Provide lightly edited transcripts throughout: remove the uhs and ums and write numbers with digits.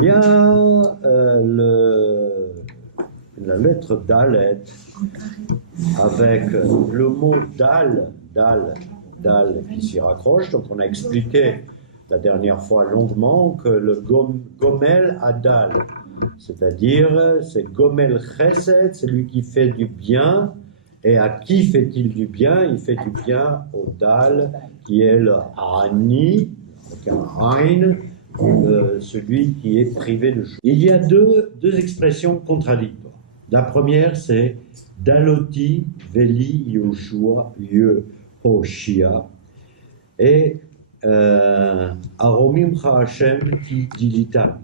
Il y a la lettre Dalet avec le mot Dal qui s'y raccroche. Donc on a expliqué la dernière fois longuement que le Gomel a Dal, c'est-à-dire c'est Gomel Chesed, c'est lui qui fait du bien. Et à qui fait-il du bien? Il fait du bien au Dal, qui est le Ani, avec un Ein, celui qui est privé de choses. Il y a deux expressions contradictoires. La première, c'est Daloti Veli Yoshua Yehoshia et Aromim Hashem Ki Dilitam.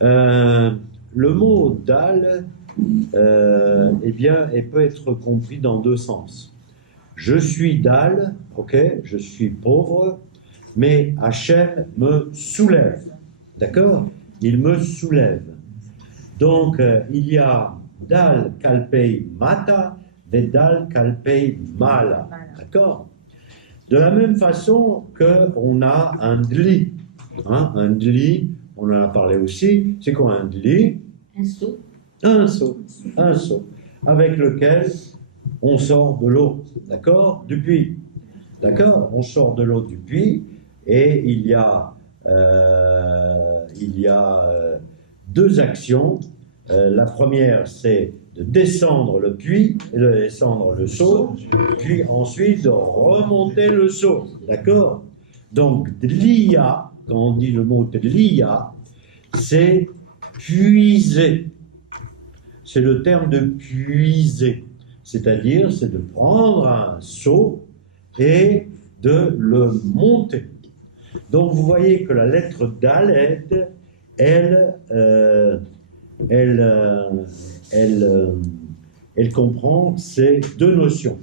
Le mot Dal, eh bien, il peut être compris dans deux sens. Je suis Dal, ok, je suis pauvre, mais Hachem me soulève, d'accord? Il me soulève. Donc, il y a Dal Kalpei Mata et Dal Kalpei Mala, d'accord? De la même façon qu'on a un Dli, hein, un Dli, on en a parlé aussi, c'est quoi un Dli? Un seau. Un seau, avec lequel on sort de l'eau, d'accord? Du puits, d'accord? On sort de l'eau du puits, et il y a deux actions. La première, c'est de descendre le puits, de descendre le seau, puis ensuite de remonter le seau, d'accord? Donc, Dlia, quand on dit le mot Dlia, c'est puiser. C'est le terme de puiser, c'est-à-dire c'est de prendre un seau et de le monter. Donc vous voyez que la lettre Dalet, elle comprend ces deux notions.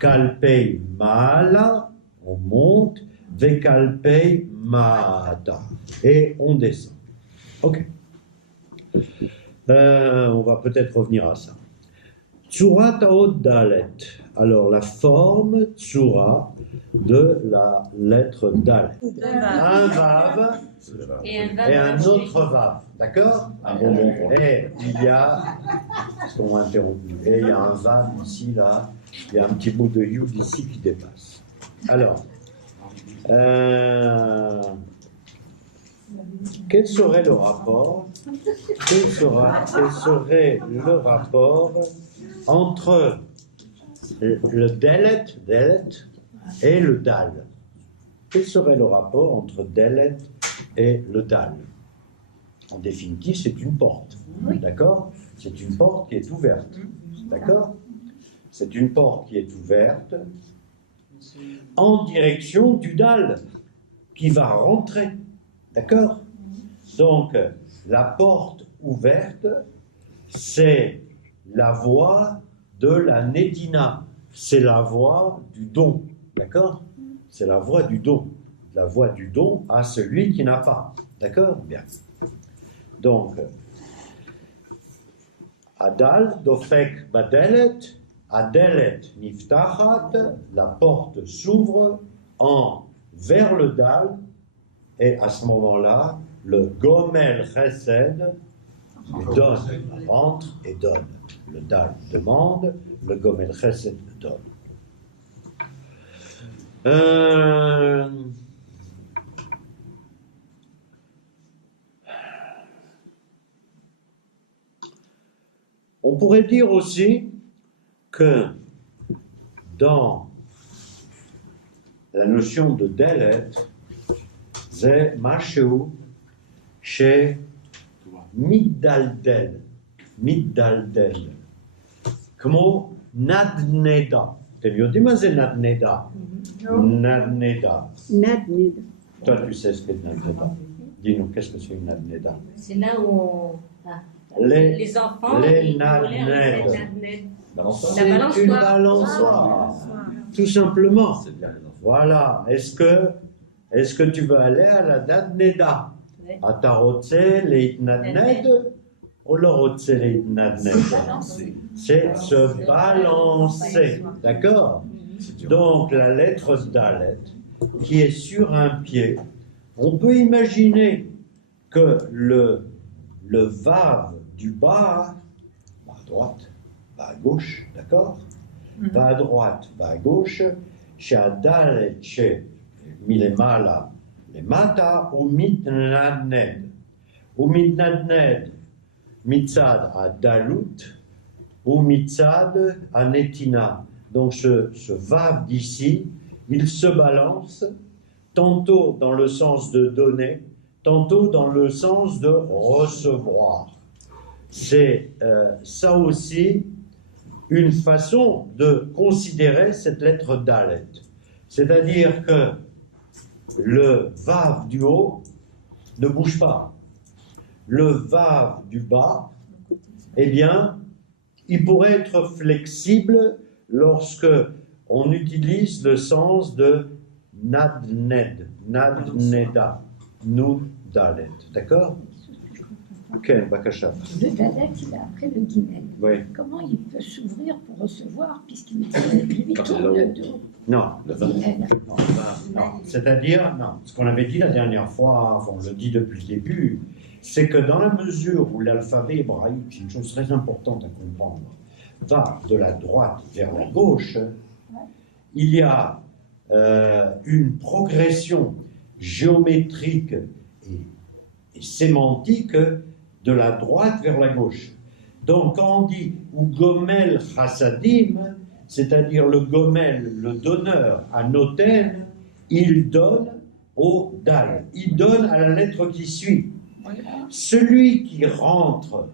Kalpei Mala, on monte, Vekalpei Mata, et on descend. Ok. On va peut-être revenir à ça. Tsurat Taot Dalet. Alors, la forme Tsura de la lettre Dalet. Un Vav et un autre Vav. D'accord? Et il y a, parce qu'on m'a interrompu, et il y a un Vav ici, là, il y a un petit bout de Yud ici qui dépasse. Alors, quel serait le rapport? Quel serait le rapport entre le Delet et le Dal? Quel serait le rapport entre Delet et le Dal? En définitive, c'est une porte, d'accord? C'est une porte qui est ouverte, d'accord? C'est une porte qui est ouverte en direction du Dal qui va rentrer, d'accord? Donc, la porte ouverte, c'est la voie de la Netina, c'est la voie du don, d'accord? C'est la voie du don à celui qui n'a pas, d'accord? Bien. Donc, Adal, Dofek, Badelet, Adelet, Niftachat, la porte s'ouvre vers le Dal, et à ce moment-là, le Gomel Chesed donne, rentre et donne. Le Dal demande, le Gomel Chesed donne. On pourrait dire aussi que dans la notion de Delet, c'est Mashu chez Middaldel. Comment Nadneda. Tu dis, mais c'est Nadneda. Nadneda. Toi, tu sais ce qu'est Nadneda. Dis-nous, qu'est-ce que c'est une Nadneda? C'est là où les enfants, les Nadned. C'est une balançoire. Tout simplement. Voilà. Est-ce que tu veux aller à la Nadneda? À ta rotse, les Nadned ou le rotse, les Nadned? C'est se balancer. D'accord? Donc, la lettre Dalet, qui est sur un pied, on peut imaginer que le vav du bas va à droite, va à gauche, d'accord? Va à droite, va à gauche, שהדלת שמלמעלה למטה הוא מתנדנד. הוא מתנדנד מצד הדלות ומצד הנתינה. Donc ce vav d'ici, il se balance tantôt dans le sens de donner, tantôt dans le sens de recevoir. C'est ça aussi une façon de considérer cette lettre Dalet. C'est-à-dire que le Vav du haut ne bouge pas. Le Vav du bas, eh bien, il pourrait être flexible lorsque on utilise le sens de Nadned, Nadneda, Nun Dalet. D'accord? Ok, Bakasha. Le Dalet, il est après le Guinel. Oui. Comment il peut s'ouvrir pour recevoir, puisqu'il lui tourne le dos? Non. Guinel. Non. C'est-à-dire, non, ce qu'on avait dit la dernière fois, on le dit depuis le début, c'est que dans la mesure où l'alphabet hébraïque, c'est une chose très importante à comprendre, va de la droite vers la gauche, il y a une progression géométrique et sémantique de la droite vers la gauche. Donc quand on dit ou gomel chassadim, c'est-à-dire le gomel, le donneur à Noten, il donne au dal, il donne à la lettre qui suit. Celui qui rentre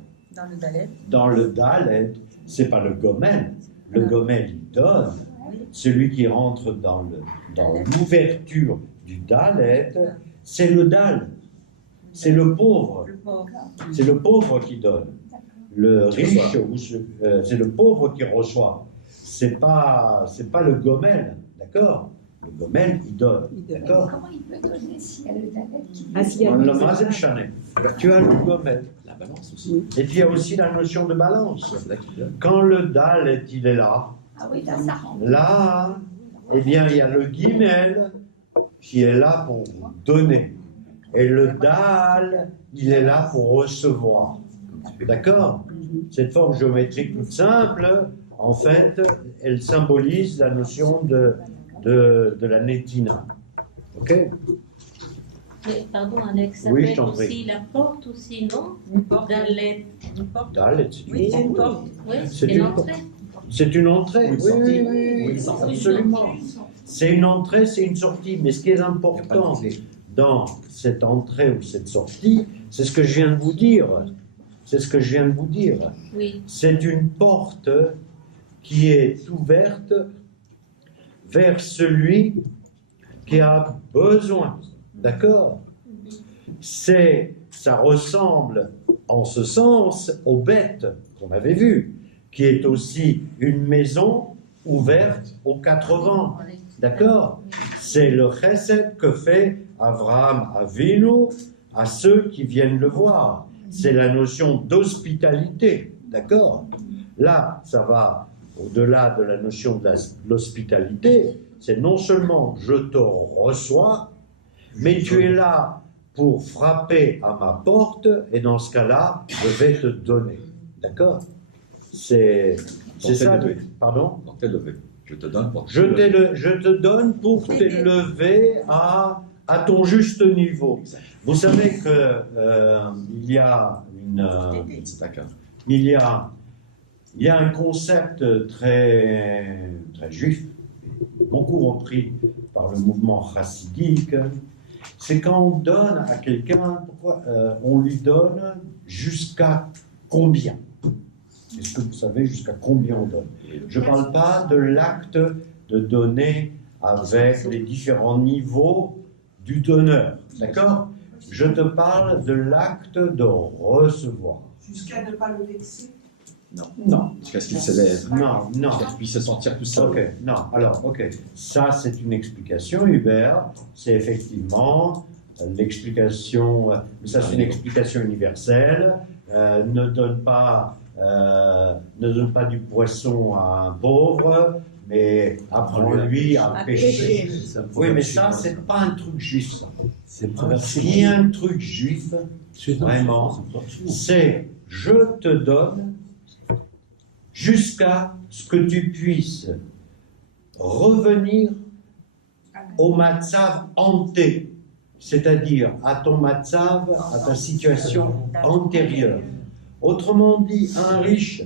dans le dalet, c'est pas le gomel. Le gomel, il donne. Celui qui rentre dans l'ouverture du dalet, c'est le dal. C'est le pauvre. C'est le pauvre qui donne. Le riche, c'est le pauvre qui reçoit. C'est pas le gomel, d'accord? Le gomel, il donne, d'accord? Comment il peut donner s'il y a le Dalet qui Le mazel chané. Tu as le gomel. La balance aussi. Et puis il y a aussi la notion de balance. C'est là qu'il donne. Quand le dalet, il est là, Ah oui, là, ça rentre. là, eh bien, il y a le guimel qui est là pour donner. Et le dal, il est là pour recevoir. D'accord? Cette forme géométrique toute simple, en fait, elle symbolise la notion de la netina. Ok? Mais, pardon, Alex, ça Oui, peut je être t'en prie. aussi la porte aussi, non? Une porte. Dalet. Dalet, c'est une Oui, porte. une porte. Oui, C'est c'est une l'entrée. C'est une entrée. Ou une Oui, sortie. oui, oui, Ou une sortie. absolument. C'est une entrée, c'est une sortie. Mais ce qui est Il n'y a pas important de clé. dans cette entrée ou cette sortie, c'est ce que je viens de vous dire. C'est ce que je viens de vous dire. Oui. C'est une porte qui est ouverte vers celui qui a besoin. D'accord? Ça ressemble en ce sens aux bêtes qu'on avait vues, qui est aussi une maison ouverte aux quatre vents. D'accord? C'est le chesed que fait Avraham Avinu à ceux qui viennent le voir. C'est la notion d'hospitalité. D'accord? Là, ça va au-delà de la notion de l'hospitalité. C'est non seulement je te reçois, mais tu es là pour frapper à ma porte, et dans ce cas-là, je vais te donner. D'accord? C'est ça. t'élever. Pardon? Donc t'es levé. Je te donne pour Je te donne pour t'élever à ton juste niveau. Exact. Vous savez que il y a C'est d'accord. il y a un concept très juif, beaucoup repris par le mouvement chassidique. C'est quand on donne à quelqu'un, on lui donne jusqu'à combien? Est-ce que vous savez jusqu'à combien on donne? Je ne parle pas de l'acte de donner avec les différents niveaux du donneur, d'accord? Je te parle de l'acte de recevoir. Jusqu'à ne pas le vexer. Non. Jusqu'à ce qu'il s'élève. Non, non. Jusqu'à qu'il puisse se sentir tout seul. Ok, non, alors, ok. Ça, c'est une explication, Hubert. C'est effectivement l'explication, ça c'est une explication universelle. Ne donne pas du poisson à un pauvre, mais apprends-lui à pêcher. pêcher. Oui, mais ça, c'est pas un truc juif, ça. C'est Ce qui est un truc juif, vraiment, c'est je te donne jusqu'à ce que tu puisses revenir au matzav hanté, c'est-à-dire à ton matzav, à ta situation antérieure. Autrement dit, un riche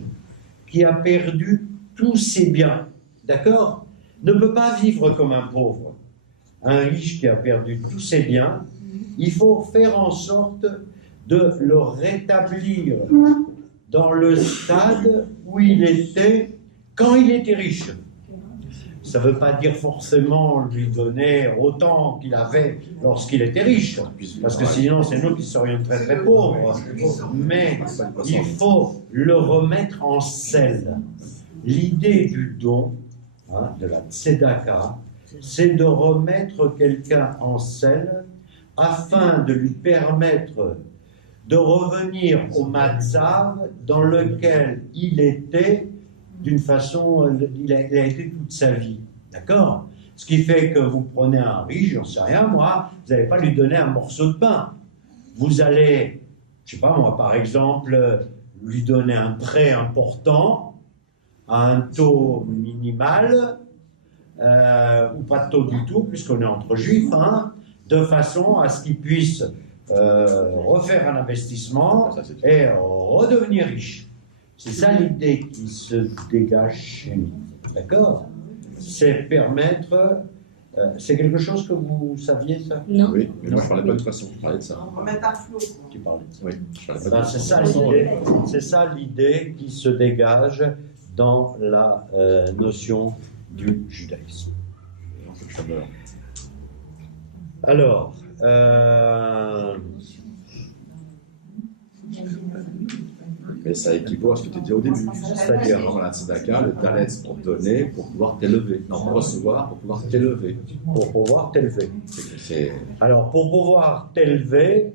qui a perdu tous ses biens, d'accord, ne peut pas vivre comme un pauvre. Un riche qui a perdu tous ses biens, il faut faire en sorte de le rétablir dans le stade où il était quand il était riche. Ça ne veut pas dire forcément lui donner autant qu'il avait lorsqu'il était riche, parce que sinon c'est nous qui serions très très pauvres. Mais il faut le remettre en selle. L'idée du don, de la tzedaka, c'est de remettre quelqu'un en selle afin de lui permettre de revenir au matzav dans lequel il était d'une façon, il a été toute sa vie, d'accord? Ce qui fait que vous prenez un riche, j'en sais rien moi, vous n'allez pas lui donner un morceau de pain. Vous allez, je sais pas moi, par exemple, lui donner un prêt important à un taux minimal, ou pas de taux du tout, puisqu'on est entre juifs, de façon à ce qu'il puisse refaire un investissement et redevenir riche. C'est ça l'idée qui se dégage chez nous, d'accord? C'est permettre, c'est quelque chose que vous saviez ça? Non. Oui, mais moi je parlais pas de poisson, je parlais de ça. Remettre à flot. Tu parlais de ça. Oui, je parlais pas de C'est ça l'idée qui se dégage dans la notion du judaïsme. Alors, mais ça équivaut à ce que tu disais au début. C'est-à-dire, dans la tzedaka, le talet c'est pour donner, pour pouvoir t'élever. Non, pour recevoir, pour pouvoir t'élever. pour pouvoir t'élever. C'est Alors, pour pouvoir t'élever,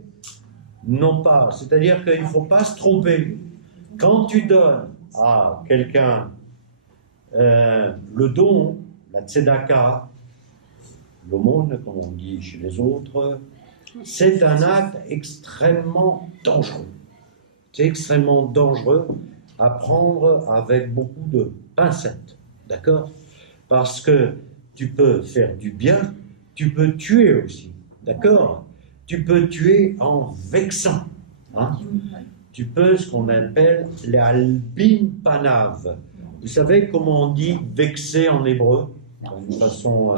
non pas, c'est-à-dire qu'il ne faut pas se tromper. Quand tu donnes à quelqu'un le don, la tzedaka, l'aumône, comme on dit chez les autres, c'est un acte extrêmement dangereux. C'est extrêmement dangereux à prendre avec beaucoup de pincettes, d'accord? Parce que tu peux faire du bien, tu peux tuer aussi, d'accord? Tu peux tuer en vexant, Tu peux ce qu'on appelle les albin panav. Vous savez comment on dit vexer en hébreu? D'une façon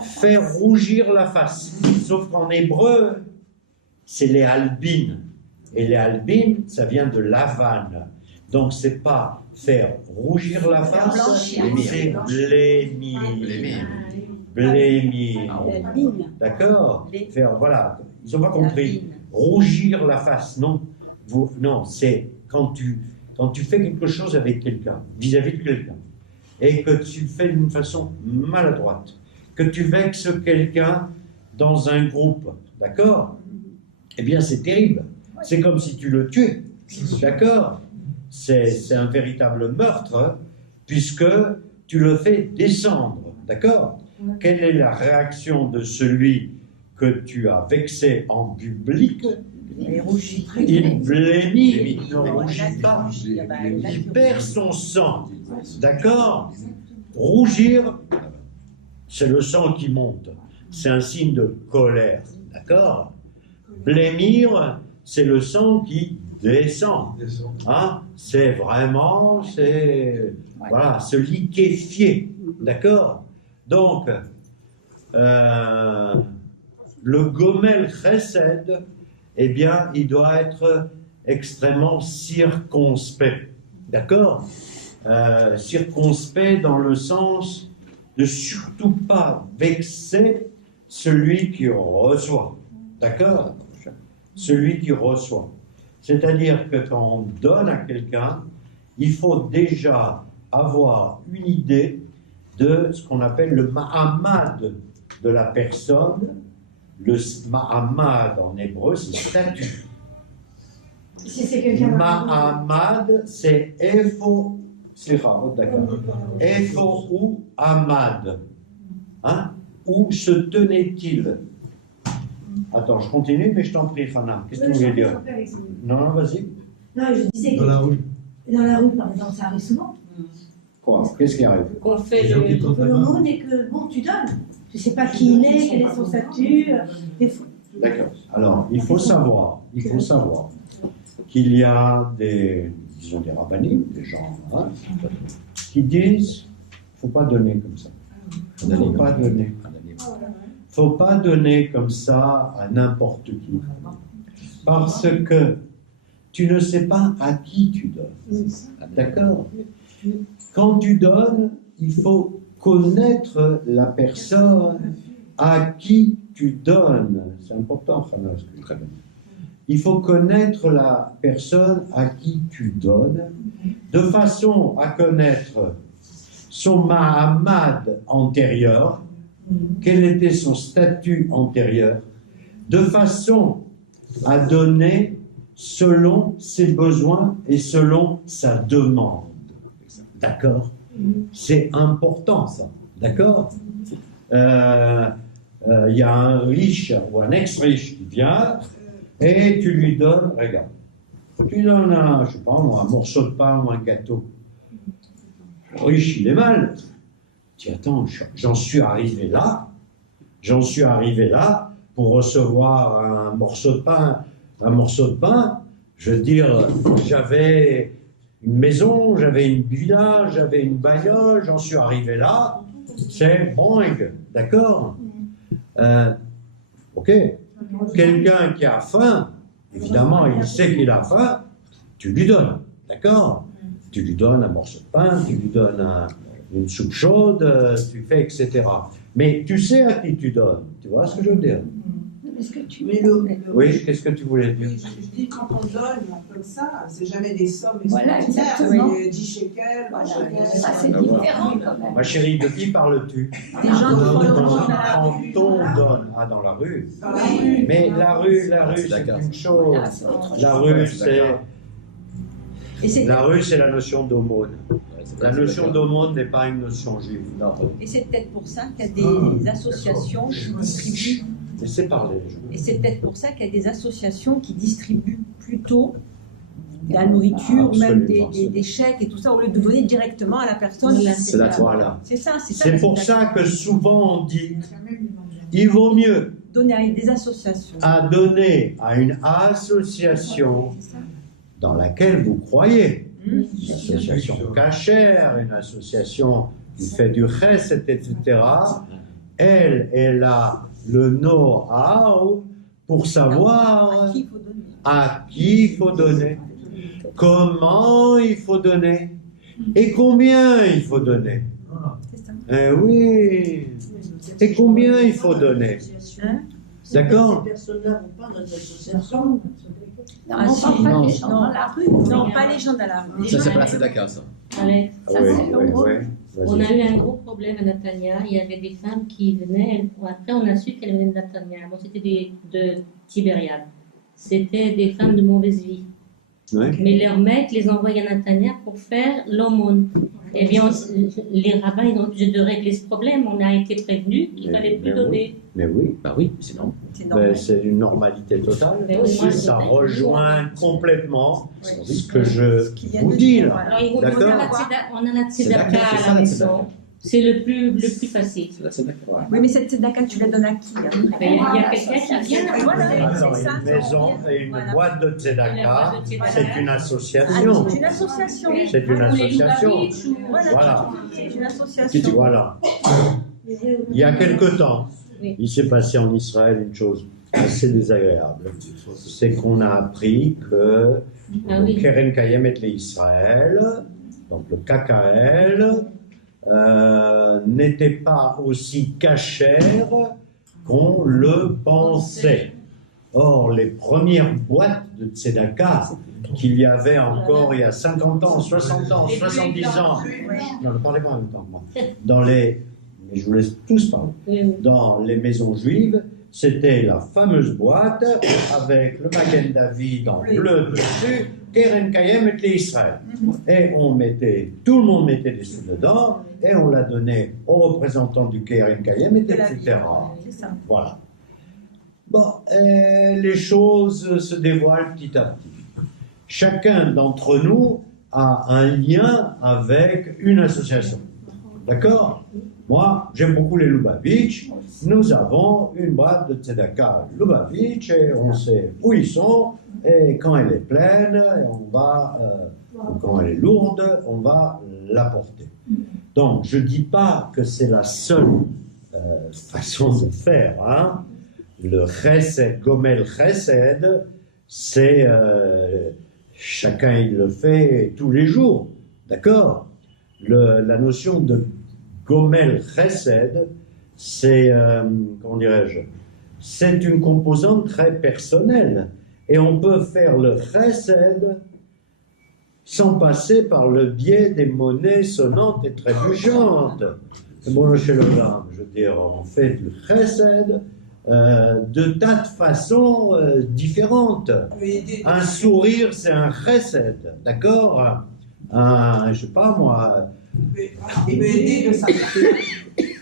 faire rougir la face. Sauf qu'en hébreu, c'est les albines. Et les albines, ça vient de lavane. Donc, c'est pas faire rougir la face, c'est blémir. Blémir. D'accord? Faire, voilà. Ils n'ont pas compris. Rougir la face, non. Non, c'est quand tu fais quelque chose avec quelqu'un, vis-à-vis de quelqu'un, et que tu le fais d'une façon maladroite, que tu vexes quelqu'un dans un groupe, d'accord? Eh bien, c'est terrible. C'est comme si tu le tuais, d'accord? C'est un véritable meurtre, puisque tu le fais descendre, d'accord? Quelle est la réaction de celui que tu as vexé en public? Il blémit, il ne rougit pas, il perd son sang, d'accord? Rougir, c'est le sang qui monte, c'est un signe de colère, d'accord? Blémir, c'est le sang qui descend, c'est vraiment, voilà, se liquéfier, d'accord? Donc, le gomel chesed, eh bien, il doit être extrêmement circonspect, d'accord? Circonspect dans le sens de surtout pas vexer celui qui reçoit, d'accord? Celui qui reçoit. C'est-à-dire que quand on donne à quelqu'un, il faut déjà avoir une idée de ce qu'on appelle le ma'amad de la personne. Le ma'amad en hébreu, c'est statut. Ma'amad, c'est efo Slicha, d'accord. Efo ou Ahmad. Hein? Où se tenait-il? Attends, je continue, mais je t'en prie, Fana. Qu'est-ce que tu voulais dire? Non, vas-y. Non, je disais Dans la rue. que dans la rue, par exemple, ça arrive souvent. Quoi? Qu'est-ce qui arrive? Qu'on fait Les gens qui le... tentent Que la le main. monde et que, bon, tu donnes. Je sais pas qui il est, quel est son statut. Des fois. D'accord. Alors, il faut savoir qu'il y a des, disons, des rabbinim, des gens, hein, qui disent, faut pas donner comme ça. Faut pas donner. Faut pas donner comme ça à n'importe qui. Parce que tu ne sais pas à qui tu donnes. D'accord? Quand tu donnes, il faut connaître la personne à qui tu donnes. C'est important, Fana, ce que je dis. Il faut connaître la personne à qui tu donnes, de façon à connaître son Mahamad antérieur, quel était son statut antérieur, de façon à donner selon ses besoins et selon sa demande. D'accord? C'est important, ça. D'accord? Il y a un riche ou un ex-riche qui vient et tu lui donnes, regarde, tu donnes un, je sais pas moi, un morceau de pain ou un gâteau. Le riche, il est mal. Tu dis, attends, j'en suis arrivé là pour recevoir un morceau de pain. Je veux dire, j'avais une maison, j'avais une villa, j'avais une bagnole, j'en suis arrivé là. C'est boing, d'accord? Ok. Quelqu'un qui a faim, évidemment, il sait qu'il a faim, tu lui donnes, d'accord? Tu lui donnes un morceau de pain, tu lui donnes une soupe chaude, tu fais, etc. Mais tu sais à qui tu donnes, tu vois ce que je veux dire? Est-ce que tu... Mais Oui, qu'est-ce que tu voulais dire? Oui, je dis, quand on donne comme ça, c'est jamais des sommes Voilà, extraordinaires, exactement. c'est 10 shekels, 20 Voilà, shekels. ça c'est différent quand même. Ma chérie, de qui parles-tu? Des gens qui font le Quand monde dans la rue. on donne, ah, dans la rue. Dans la rue. Mais la rue, c'est une chose. Voilà, c'est autre chose. La rue, c'est Et c'est la rue, c'est la notion d'aumône. La notion d'aumône n'est pas une notion juive. Et c'est peut-être pour ça qu'il y a des associations qui distribuent. Laissez parler les gens. Et c'est peut-être pour ça qu'il y a des associations qui distribuent plutôt de la nourriture, ou même des chèques et tout ça, au lieu de donner directement à la personne. C'est la voilà. C'est ça, c'est ça. C'est pour ça que souvent on dit il vaut mieux Donner à des associations. à donner à une association dans laquelle vous croyez. Une association cachère, une association qui fait du chesed, etc. Elle a le know-how pour savoir À qui il faut donner. à qui il faut donner, comment il faut donner et combien il faut donner. C'est ça. Eh oui, et combien il faut donner. Hein? D'accord? Ces personnes-là vont pas dans les associations. Non, Ah, on si, parle pas non, des gens dans la rue. Non, pas les gens dans la rue. Les Ça, gens c'est dans pas la la- Tzedaka, ça. Alex, Ah Ça, oui, c'est oui, l'euro. oui. on a Vas-y. eu un gros problème à Natania. Il y avait des femmes qui venaient. Après, on a su qu'elles venaient de Natania. Bon, c'était de Tibériade. C'était des femmes de mauvaise vie. Oui. Mais leurs mecs les envoyaient à Natania pour faire l'aumône. Eh bien, les rabbins, ils ont obligé de régler ce problème. On a été prévenus qu'il ne fallait plus Mais donner. Mais oui, Bah oui, c'est normal. C'est ben, normal. c'est une normalité totale. Mais oui, moi, Ça je- rejoint complètement Oui. ce que je Qui vient vous de dis dire, là. voilà. Alors, on D'accord. a la tzedaka Tzedaka, c'est ça, à la la maison. tzedaka. C'est le plus facile. C'est la Tzedaka. Oui, mais cette tzedaka, tu la donnes à qui après? Ben, il y a quelqu'un qui vient. Voilà. Alors, c'est ça, une maison et une voilà. boîte de tzedaka, Une boîte de tzedaka. c'est une Ah, association. c'est une association. C'est une Ou les association. Lubavitch, ou- Voilà. C'est une association. Voilà. Il y a quelque temps, Oui. il s'est passé en Israël une chose assez désagréable. C'est qu'on a appris que Ah le oui. Keren Kayemet l'Israël, donc le KKL, n'était pas aussi cachère qu'on le pensait. Or, les premières boîtes de tzedaka qu'il y avait encore il y a 50 ans, 60 ans, 70 ans, non, ne parlez pas en même temps, moi. Mais je vous laisse tous parler. Oui, oui. Dans les maisons juives, c'était la fameuse boîte avec le Magen David en bleu dessus Keren Kayem et les Israël. Et tout le monde mettait des sous dedans, et on l'a donné aux représentants du Keren Kayem, etc. C'est ça. Voilà. Bon, les choses se dévoilent petit à petit. Chacun d'entre nous a un lien avec une association. D'accord? Moi, j'aime beaucoup les Lubavitch. Nous avons une boîte de Tzedaka Lubavitch et on sait où ils sont. Et quand elle est pleine, quand elle est lourde, on va l'apporter. Donc, je ne dis pas que c'est la seule façon de faire. Hein. Le Chesed, Gomel Chesed, c'est chacun il le fait tous les jours. D'accord? La notion de Gomel Chesed, c'est, comment dirais-je, c'est une composante très personnelle. Et on peut faire le Chesed sans passer par le biais des monnaies sonnantes et trébuchantes. Je veux dire, on fait du Chesed de tas de façons différentes. Un sourire, c'est un Chesed, d'accord? Je sais pas moi. Il peut aider de sa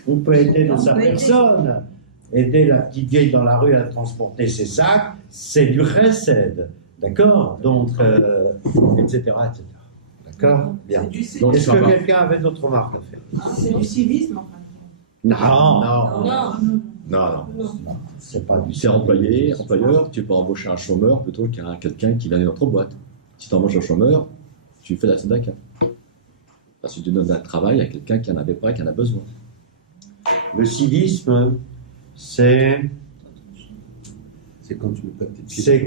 On peut aider de sa personne. Aider la petite vieille dans la rue à transporter ses sacs, c'est du Chesed, d'accord? Donc, etc., etc. D'accord? Bien. Est-ce que quelqu'un avait d'autres remarques à faire? C'est du civisme, enfin. Non. Non. C'est pas du Si tu es employeur, tu peux embaucher un chômeur plutôt qu'un quelqu'un qui vient d'une autre boîte. Si tu embauches un chômeur, tu fais la tzedaka. Parce que tu donnes un travail à quelqu'un qui n'en avait pas et qui en a besoin. Le civisme, c'est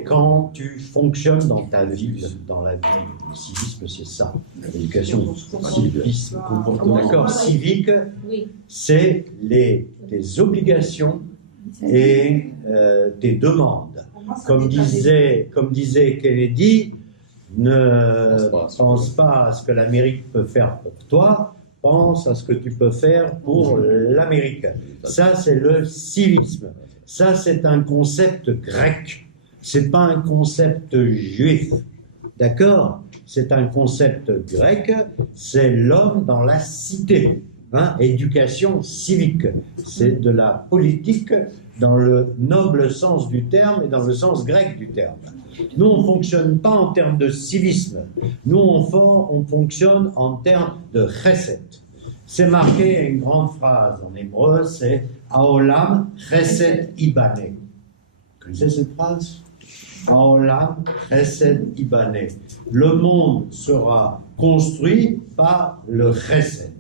quand tu fonctionnes dans ta vie, dans la vie. Le civisme, c'est ça. L'éducation civisme. D'accord. Civique, Oui. c'est tes obligations et tes demandes. Comme disait Kennedy, ne pense pas à ce que l'Amérique peut faire pour toi, pense à ce que tu peux faire pour l'Amérique. Ça, c'est le civisme. Ça, c'est un concept grec. C'est pas un concept juif. D'accord? C'est un concept grec. C'est l'homme dans la cité. Hein? Éducation civique. C'est de la politique dans le noble sens du terme et dans le sens grec du terme. Nous, on ne fonctionne pas en termes de civisme. Nous, on fonctionne en termes de chesed. C'est marqué une grande phrase en hébreu, c'est Haolam chesed ibane. Vous connaissez cette phrase? Haolam chesed ibane. Le monde sera construit par le chesed.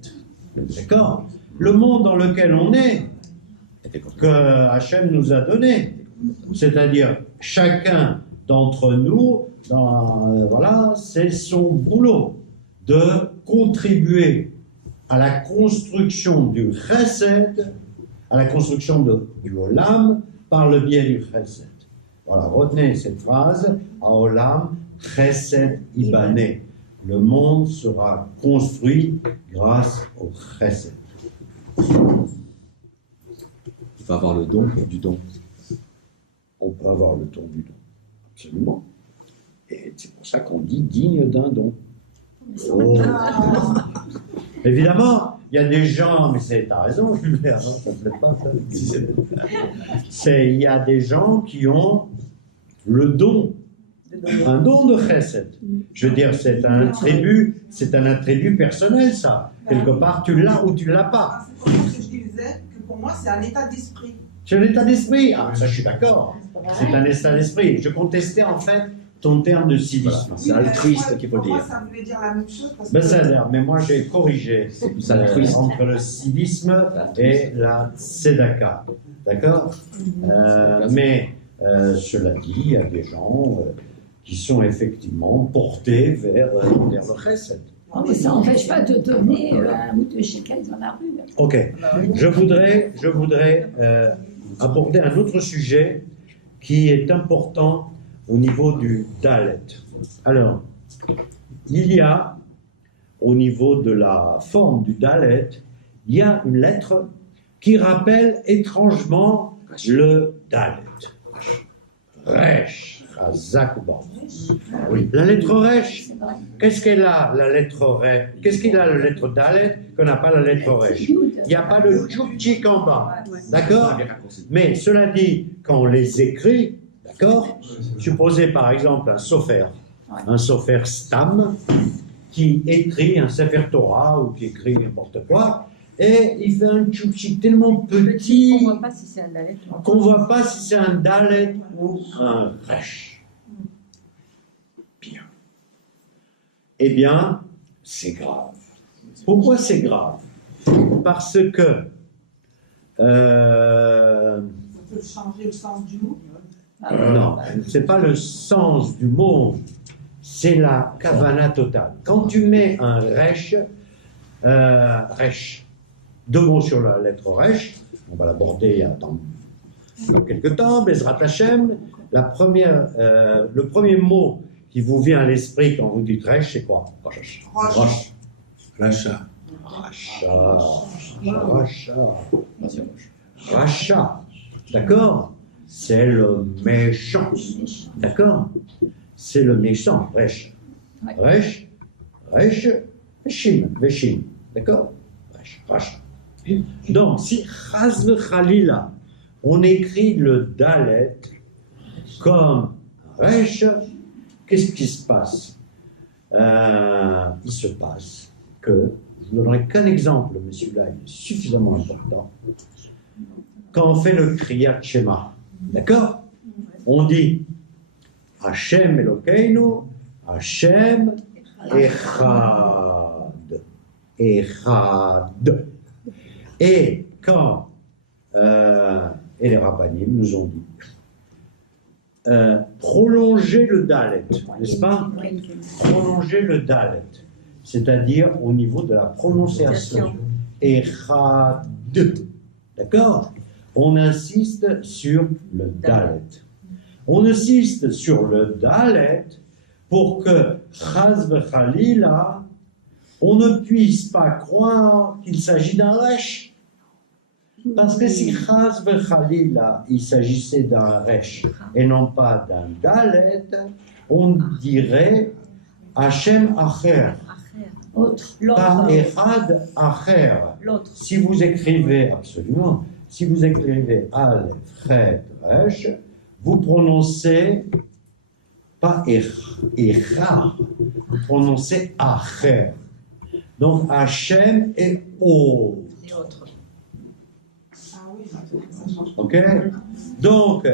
D'accord? Le monde dans lequel on est, que Hachem nous a donné, c'est-à-dire chacun d'entre nous, voilà, c'est son boulot de contribuer à la construction du chesed, à la construction du olam par le biais du chesed. Voilà, retenez cette phrase, Haolam chesed ibane. Le monde sera construit grâce au chesed. Il faut avoir le don du don. On peut avoir le don du don, absolument. Et c'est pour ça qu'on dit digne d'un don. Oh. Évidemment, il y a des gens, mais t'as raison, Julien, ça ne plaît pas, ça. Il y a des gens qui ont le don, un don de chesed. Je veux dire, c'est un attribut personnel, ça. Quelque part, tu l'as ou tu ne l'as pas. C'est pour ça que je disais que pour moi, c'est un état d'esprit. C'est un état d'esprit. Ah, ça, je suis d'accord. C'est un état d'esprit. Je contestais, en fait, ton terme de civisme. C'est altruiste qu'il faut dire. Pour moi, ça voulait dire la même chose. Parce Ben, que... ça a l'air, mais moi j'ai corrigé entre le civisme et la tzedaka. D'accord? Mais cela dit, il y a des gens qui sont effectivement portés vers le chesed. Mais ça n'empêche pas de donner un ou deux shekels dans la rue. Ok. Je voudrais aborder un autre sujet qui est important au niveau du Dalet. Alors, il y a, au niveau de la forme du Dalet, il y a une lettre qui rappelle étrangement le Dalet. Resh, Chazak Uba. Oui. La lettre Resh, qu'est-ce qu'elle a, la lettre Resh? Qu'est-ce qu'il a, la lettre Dalet, qu'on n'a pas la lettre Resh? Il n'y a pas le tchoukchik en bas. D'accord? Mais cela dit, quand on les écrit, d'accord? Supposez par exemple un sofer Stam, qui écrit un Sefer Torah ou qui écrit n'importe quoi, et il fait un tchoukchik tellement petit On ne voit pas si c'est un dalet. qu'on ne voit pas si c'est un dalet ou un resh. Bien. Eh bien, c'est grave. Pourquoi c'est grave? Parce que On peut changer le sens du mot. non, ce n'est pas le sens du mot, c'est la kavana totale. Quand tu mets un resh, deux mots sur la lettre resh, on va l'aborder dans quelques temps, Bezrat Hashem, le premier mot qui vous vient à l'esprit quand vous dites resh, c'est quoi? Roche. Racha. Racha, d'accord? C'est le méchant, d'accord? C'est le méchant, Resh. Resh, Veshim, d'accord? Resh, Racha. Donc, si Chaz Khalila, on écrit le Dalet comme Resh, qu'est-ce qui se passe? Il se passe que, je ne donnerai qu'un exemple, mais celui-là est suffisamment important. Quand on fait le Kriyat Shema, d'accord? On dit Hashem Elokeinu, Hashem Echad. Echad. Et quand, et les rabbanim nous ont dit, prolonger le Dalet, n'est-ce pas? Prolonger le Dalet, c'est-à-dire au niveau de la prononciation. Echad. D'accord? On insiste sur le Dalet. On insiste sur le Dalet pour que, Chaz v'Chalila, on ne puisse pas croire qu'il s'agit d'un Resh. Parce que si Chaz v'Chalila, il s'agissait d'un Resh et non pas d'un Dalet, on dirait Hashem Acher. Pas Echad Acher. Si vous écrivez, absolument, si vous écrivez Aleph, Chet, Resh, vous prononcez pas Echa, vous prononcez Acher. Donc Hashem est autre. Ok? Donc,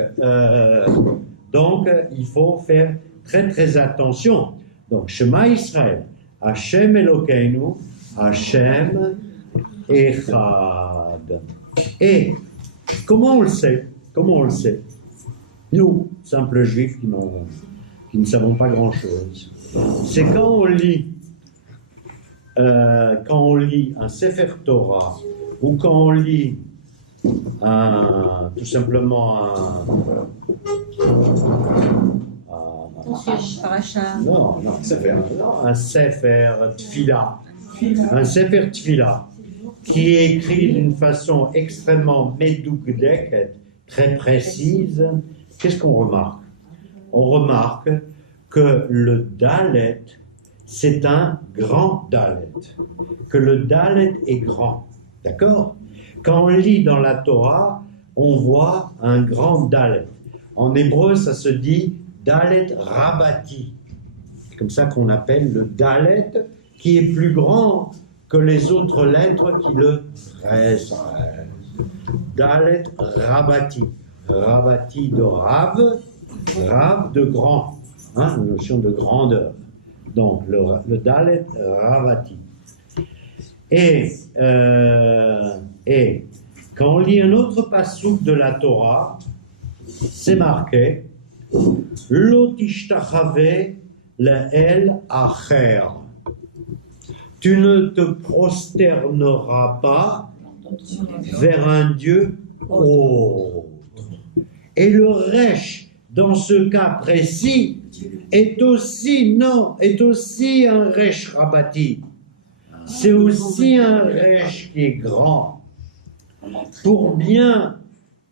il faut faire très très attention. Donc, Shema Israël, Hashem Elokeinu, Hashem Echad. Et comment on le sait? Comment on le sait? Nous, simples juifs qui ne savons pas grand-chose, c'est quand on lit un Sefer Torah ou quand on lit tout simplement un Sefer Tfila, un Sefer Tfila qui est écrit d'une façon extrêmement médoukdek, très précise. Qu'est-ce qu'on remarque? On remarque que le Dalet, c'est un grand Dalet, que le Dalet est grand, d'accord? Quand on lit dans la Torah, on voit un grand Dalet. En hébreu, ça se dit Dalet Rabati. C'est comme ça qu'on appelle le Dalet, qui est plus grand que les autres lettres qui le précèdent. Dalet Rabati. Rabati de Rav, Rav de grand, la notion de grandeur. Donc le Dalet Ravati. Et quand on lit un autre passouk de la Torah, c'est marqué Lo tishtachave le'el acher. Tu ne te prosterneras pas vers un Dieu autre. Et le Resh, dans ce cas précis, est aussi un Resh Rabati. C'est aussi un Resh qui est grand. Pour bien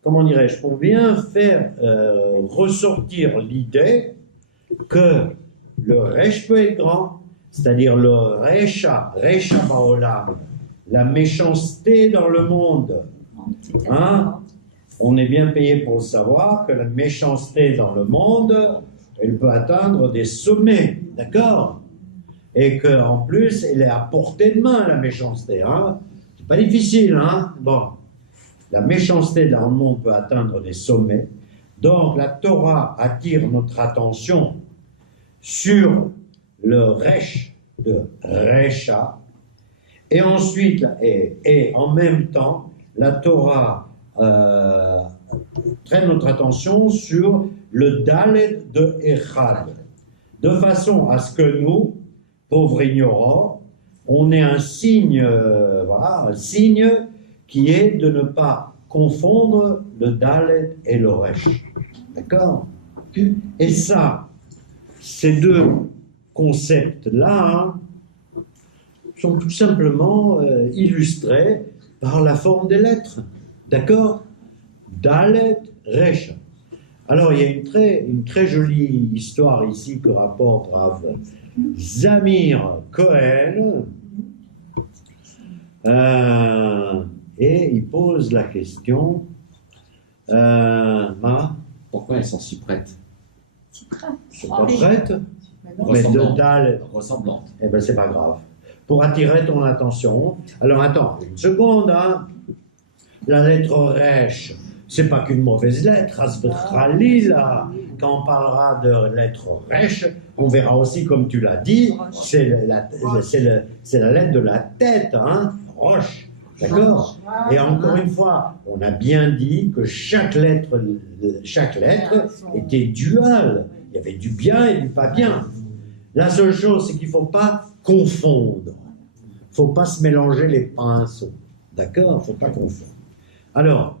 comment dirais-je, pour bien faire ressortir l'idée que le Resh peut être grand, c'est-à-dire le Resha Baolam, la méchanceté dans le monde. Hein? On est bien payé pour le savoir que la méchanceté dans le monde, elle peut atteindre des sommets, d'accord? Et qu'en plus, elle est à portée de main, la méchanceté. Hein? C'est pas difficile, hein? Bon. La méchanceté dans le monde peut atteindre des sommets. Donc, la Torah attire notre attention sur le Resh de Resha. Et ensuite, et en même temps, la Torah traîne notre attention sur le Dalet de Echad, de façon à ce que nous, pauvres ignorants, on ait un signe, voilà, un signe qui est de ne pas confondre le Dalet et le Resh. D'accord? Et ça, ces deux concepts-là sont tout simplement illustrés par la forme des lettres. D'accord? Dalet, Resh. Alors, il y a une très jolie histoire ici que rapporte Rav Zamir Cohen. Et il pose la question pourquoi elles sont si prêtes? Elles sont pas prêtes, mais de Dalet. Ressemblantes. Eh bien, c'est pas grave. Pour attirer ton attention. Alors, attends, une seconde, hein. La lettre Resh, c'est pas qu'une mauvaise lettre, là. Quand on parlera de lettre Resh, on verra aussi, comme tu l'as dit, c'est la lettre de la tête, hein, Roche, d'accord? Et encore une fois, on a bien dit que chaque lettre était duale. Il y avait du bien et du pas bien. La seule chose, c'est qu'il ne faut pas confondre. Il ne faut pas se mélanger les pinceaux, d'accord? Il ne faut pas confondre. Alors,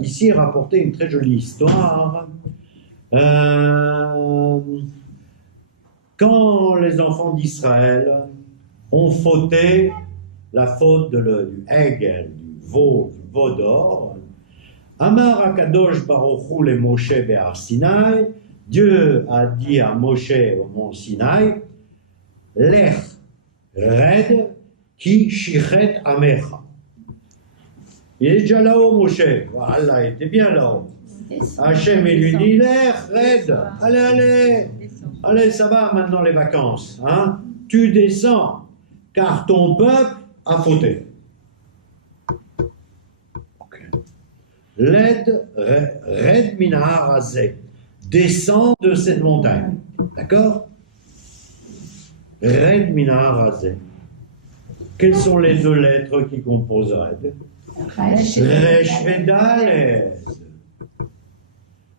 ici est rapportée une très jolie histoire. Quand les enfants d'Israël ont fauté la faute du Hegel, du veau d'or, Amar Akadosh Baruch Hu le Moshe be'ar Sinai, Dieu a dit à Moshe au mont Sinaï, Lech red ki shichet amecha. Il est déjà là-haut, Moshe. Voilà, il était bien là-haut. Hachem, il lui dit, Lech red, allez, ça va maintenant les vacances. Hein? Tu descends, car ton peuple a fauté. Red minahar hazeh. Descends de cette montagne. D'accord? Red minahar hazeh. Quelles sont les deux lettres qui composent Red? Resh et Dalet.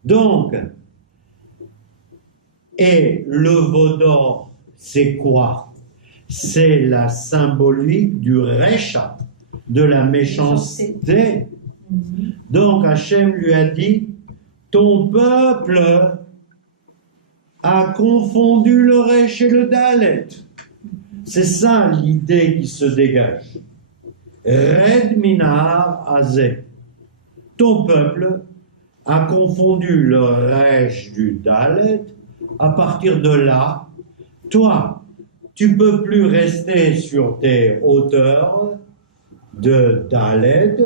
Donc, et le veau d'or, c'est quoi? C'est la symbolique du Resha, de la méchanceté. Donc Hachem lui a dit, ton peuple a confondu le Resh et le Dalet. C'est ça l'idée qui se dégage. Red minahar hazeh. Ton peuple a confondu le Resh du Dalet. À partir de là, toi, tu peux plus rester sur tes hauteurs de Dalet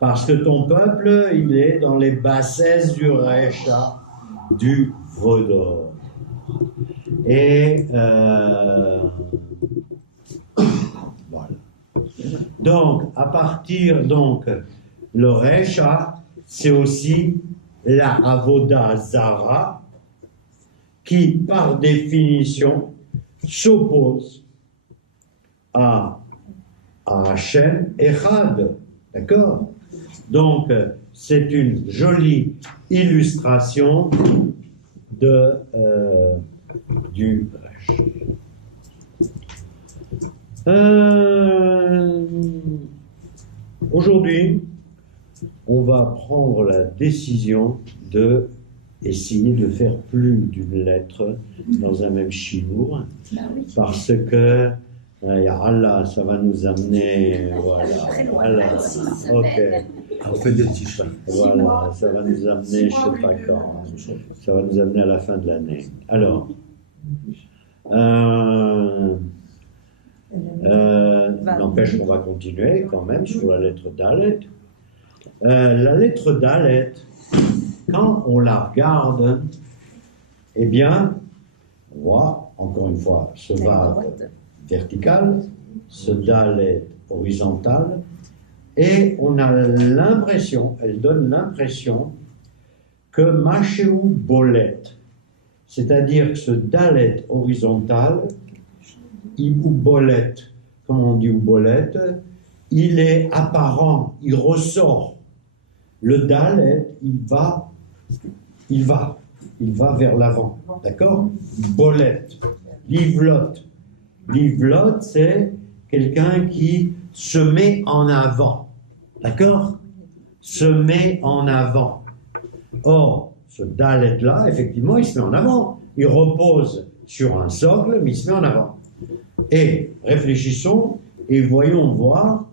parce que ton peuple, il est dans les bassesses du Resha, du veau d'or. Et voilà. Donc, à partir, le Resha, c'est aussi la Avoda Zara, qui, par définition, s'oppose à Hachem Echad. D'accord? Donc, c'est une jolie illustration du Resh. Aujourd'hui, on va prendre la décision de essayer de faire plus d'une lettre dans un même chiour, parce que Il y a Allah, ça va nous amener, voilà, Allah, ok, On fait des petits chats. voilà, ça va nous amener, je sais pas quand, ça va nous amener à la fin de l'année. Alors, n'empêche qu'on va continuer quand même sur la lettre Dalet. La lettre Dalet, quand on la regarde, eh bien, on voit encore une fois ce Vav vertical, ce Dalet horizontal, et on a l'impression, elle donne l'impression que Machéou Bolet, c'est-à-dire que ce Dalet horizontal, ou Bolet, comment on dit ou Bolet, il est apparent, il ressort. Le Dalet, il va vers l'avant, d'accord? Bolet, livlote. Livlote, c'est quelqu'un qui se met en avant, d'accord? Se met en avant. Or, ce Dalet-là, effectivement, il se met en avant. Il repose sur un socle, mais il se met en avant. Et réfléchissons et voyons voir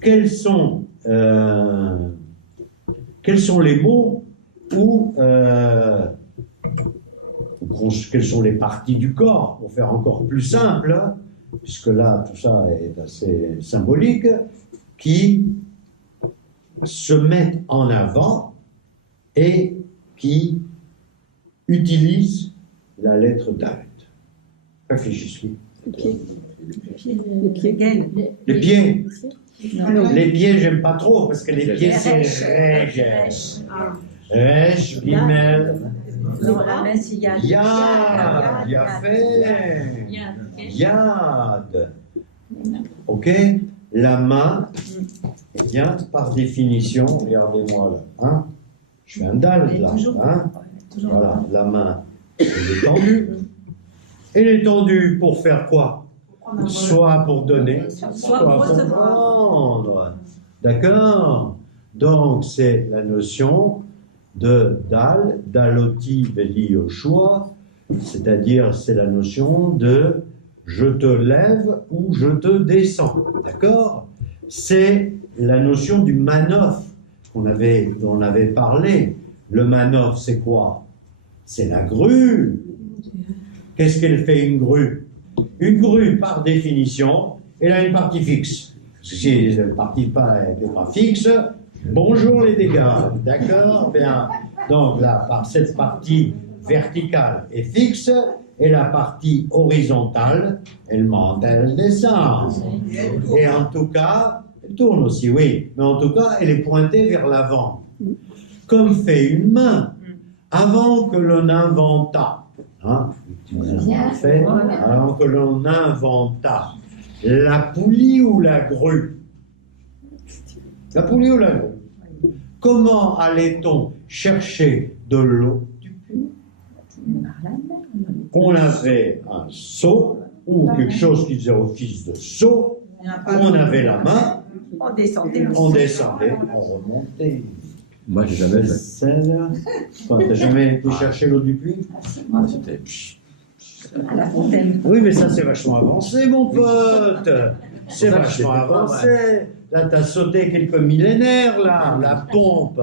quels sont les mots ou quelles sont les parties du corps, pour faire encore plus simple, puisque là tout ça est assez symbolique, qui se mettent en avant et qui utilisent la lettre Dalet. Réfléchissez. Les pieds. Les pieds. Alors, Les pieds, j'aime pas trop, parce que les pieds, c'est Reg. Resh, Gimel. non, la main, c'est Yad. Yad, bien fait. Yad. Ok? La main, eh bien, par définition, regardez-moi là, hein? Je fais un dalle là, hein? Voilà, la main, elle est tendue. Elle est tendue pour faire quoi? Soit pour donner, soit pour prendre. D'accord? Donc, c'est la notion de dal, daloti veli Yoshua, c'est-à-dire c'est la notion de je te lève ou je te descends. D'accord? C'est la notion du manof dont on avait parlé. Le manof, c'est quoi? C'est la grue. Qu'est-ce qu'elle fait, une grue? Une grue, par définition, elle a une partie fixe. Si la partie n'est pas fixe, bonjour les dégâts, d'accord? Bien. Donc là, cette partie verticale est fixe, et la partie horizontale, elle monte, elle descend. Et en tout cas, elle tourne aussi, oui, mais en tout cas, elle est pointée vers l'avant. Comme fait une main, avant que l'on inventa, hein, avant que l'on inventa la poulie ou la grue. La poulie ou la grue. Comment allait-on chercher de l'eau? On avait un seau ou quelque chose qui faisait office de seau, on avait la main, on descendait, on remontait. Moi, j'ai jamais fait. Celle-là, t'as jamais été chercher l'eau du puits? C'était. à la fontaine. Oui, mais ça, c'est vachement avancé, mon pote. C'est vachement avancé. Là, t'as sauté quelques millénaires, là. La pompe.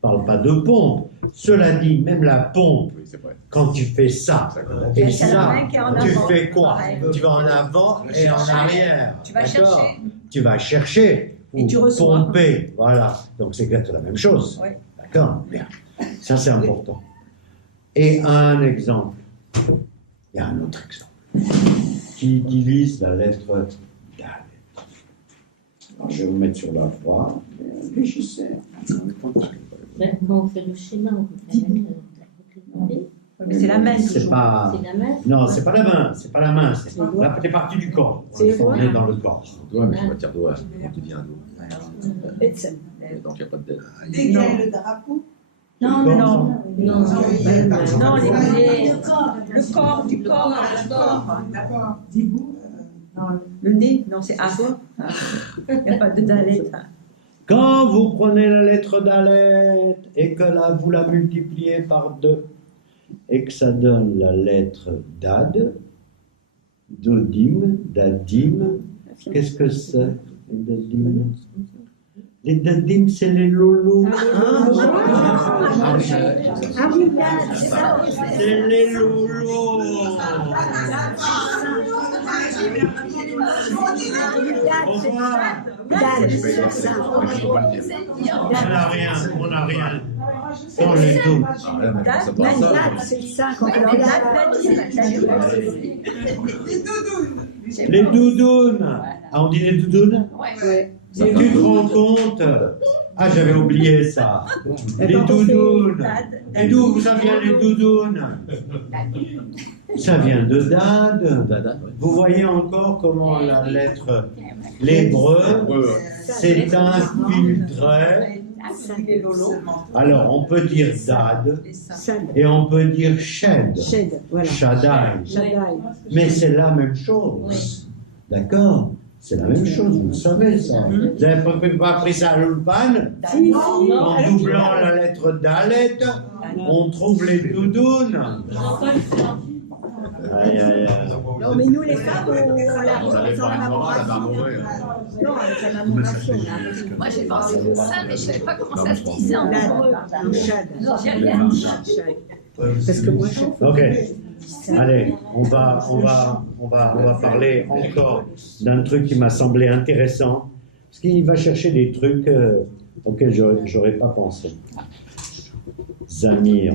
Parle pas de pompe. Cela dit, même la pompe, Oui, c'est vrai. quand tu fais ça, et Mais c'est la ça, main qui est en tu avant. fais quoi? Pareil. Tu vas en avant et en arrière. Tu vas D'accord? chercher. Tu vas chercher Et ou tu reçois. pomper. Voilà. Donc, c'est exactement la même chose. Ouais. D'accord? Bien. Ça, c'est important. Et un exemple. Il y a un autre exemple qui utilise la lettre Dalet. Alors, je vais vous mettre sur la voie. Réfléchissez. Ben, quand on fait le schéma, on peut faire la lettre. Mais c'est la main C'est toujours. pas. C'est la main. Non, c'est pas la main. C'est pas la main. C'est les parties du corps. On est dans le corps. Doigt, mais je vais dire doigt quand tu dis un doigt. Betsen. Donc, il n'y a pas de dette. Dégager le drapeau. Non, Non. Non. Non, les pieds. Le Le corps, du corps, le corps. D'accord. Dibou. Le nez, non, c'est A. Il n'y a pas de dalet. Quand vous prenez la lettre Dalet et que là, vous la multipliez par 2 et que ça donne la lettre Dad, Dodim, dadim. Qu'est-ce que c'est, les dadim? Les dadim, c'est les lolos. Ah oui, dad, c'est ça. C'est les lolos. Dad, c'est ça. On n'a rien. Sans les deux. Dad, c'est ça. Quand on Les doudounes. Ah, on dit les doudounes? Ouais. Tu te rends compte? Ah, j'avais oublié ça. Les doudounes. Et d'où ça vient les doudounes? Ça vient de dad. Vous voyez encore comment la lettre, l'hébreu, s'est infiltré. Alors, on peut dire dad et on peut dire shed. voilà. Shaddai. Mais c'est la même chose. D'accord? C'est la même chose, vous le savez ça. Vous n'avez pas appris ça à l'Ulpan? En doublant la lettre Dalet, on trouve les doudounes. Aïe, aïe, aïe. Non, mais nous, les femmes, on la non, avec la mamoration. Moi, j'ai pensé à ça, mais je ne savais pas comment ça se disait en hébreu. Parce que moi, je... Ok. Allez, on va parler encore d'un truc qui m'a semblé intéressant, parce qu'il va chercher des trucs auxquels j'aurais pas pensé. Zamir,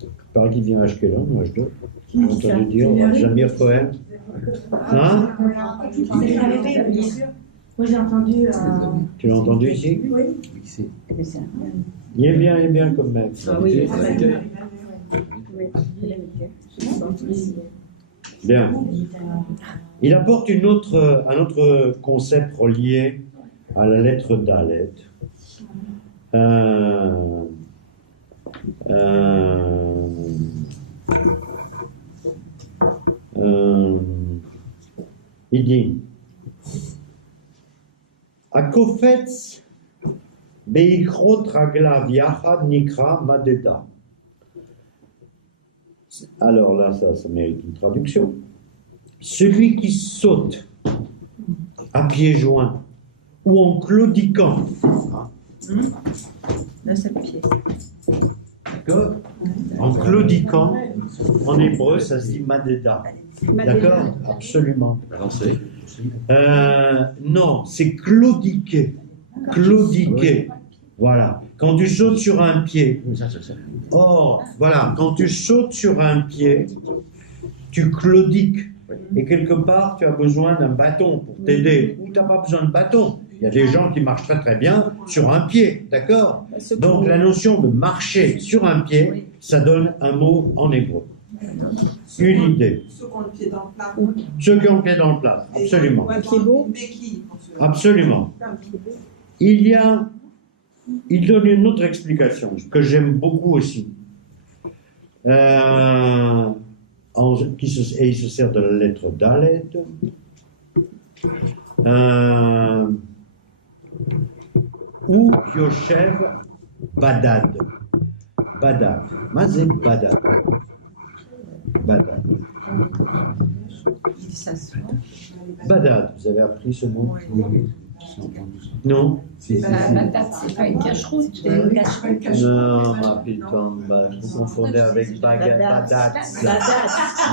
il paraît qu'il vient à Ashkelon ou Ashdod. J'ai entendu dire Zamir Cohen. Hein? Moi j'ai entendu. Tu l'as entendu ici? Oui. Il est bien comme mec. Ah oui, Bien. Il apporte un autre concept relié à la lettre Dalet. Il dit Akofetz beikrot raglav yachad nikra madeda. Alors là, ça mérite une traduction. Celui qui saute à pieds joints ou en claudiquant. D'un seul pied. D'accord? En claudiquant, en hébreu, ça se dit madeda. D'accord? Absolument. Non, c'est claudiquer. Claudiquer. Voilà. Quand tu sautes sur un pied. Oh, voilà. Quand tu sautes sur un pied, tu claudiques. Et quelque part, tu as besoin d'un bâton pour t'aider. Ou tu n'as pas besoin de bâton. Il y a des gens qui marchent très très bien sur un pied. D'accord? Donc la notion de marcher sur un pied, ça donne un mot en hébreu. Une idée. Ceux qui ont le pied dans le plat. Ceux qui ont le pied dans le plat, absolument. Un pied beau. Absolument. Il donne une autre explication que j'aime beaucoup aussi. Et il se sert de la lettre Dalet. Ou Yoshev Badad. Badad. Mazé Badad. Badad. Badad, vous avez appris ce mot? Non? Badad, c'est pas une cache-route. Non, ma pitome, vous confondez avec Badat.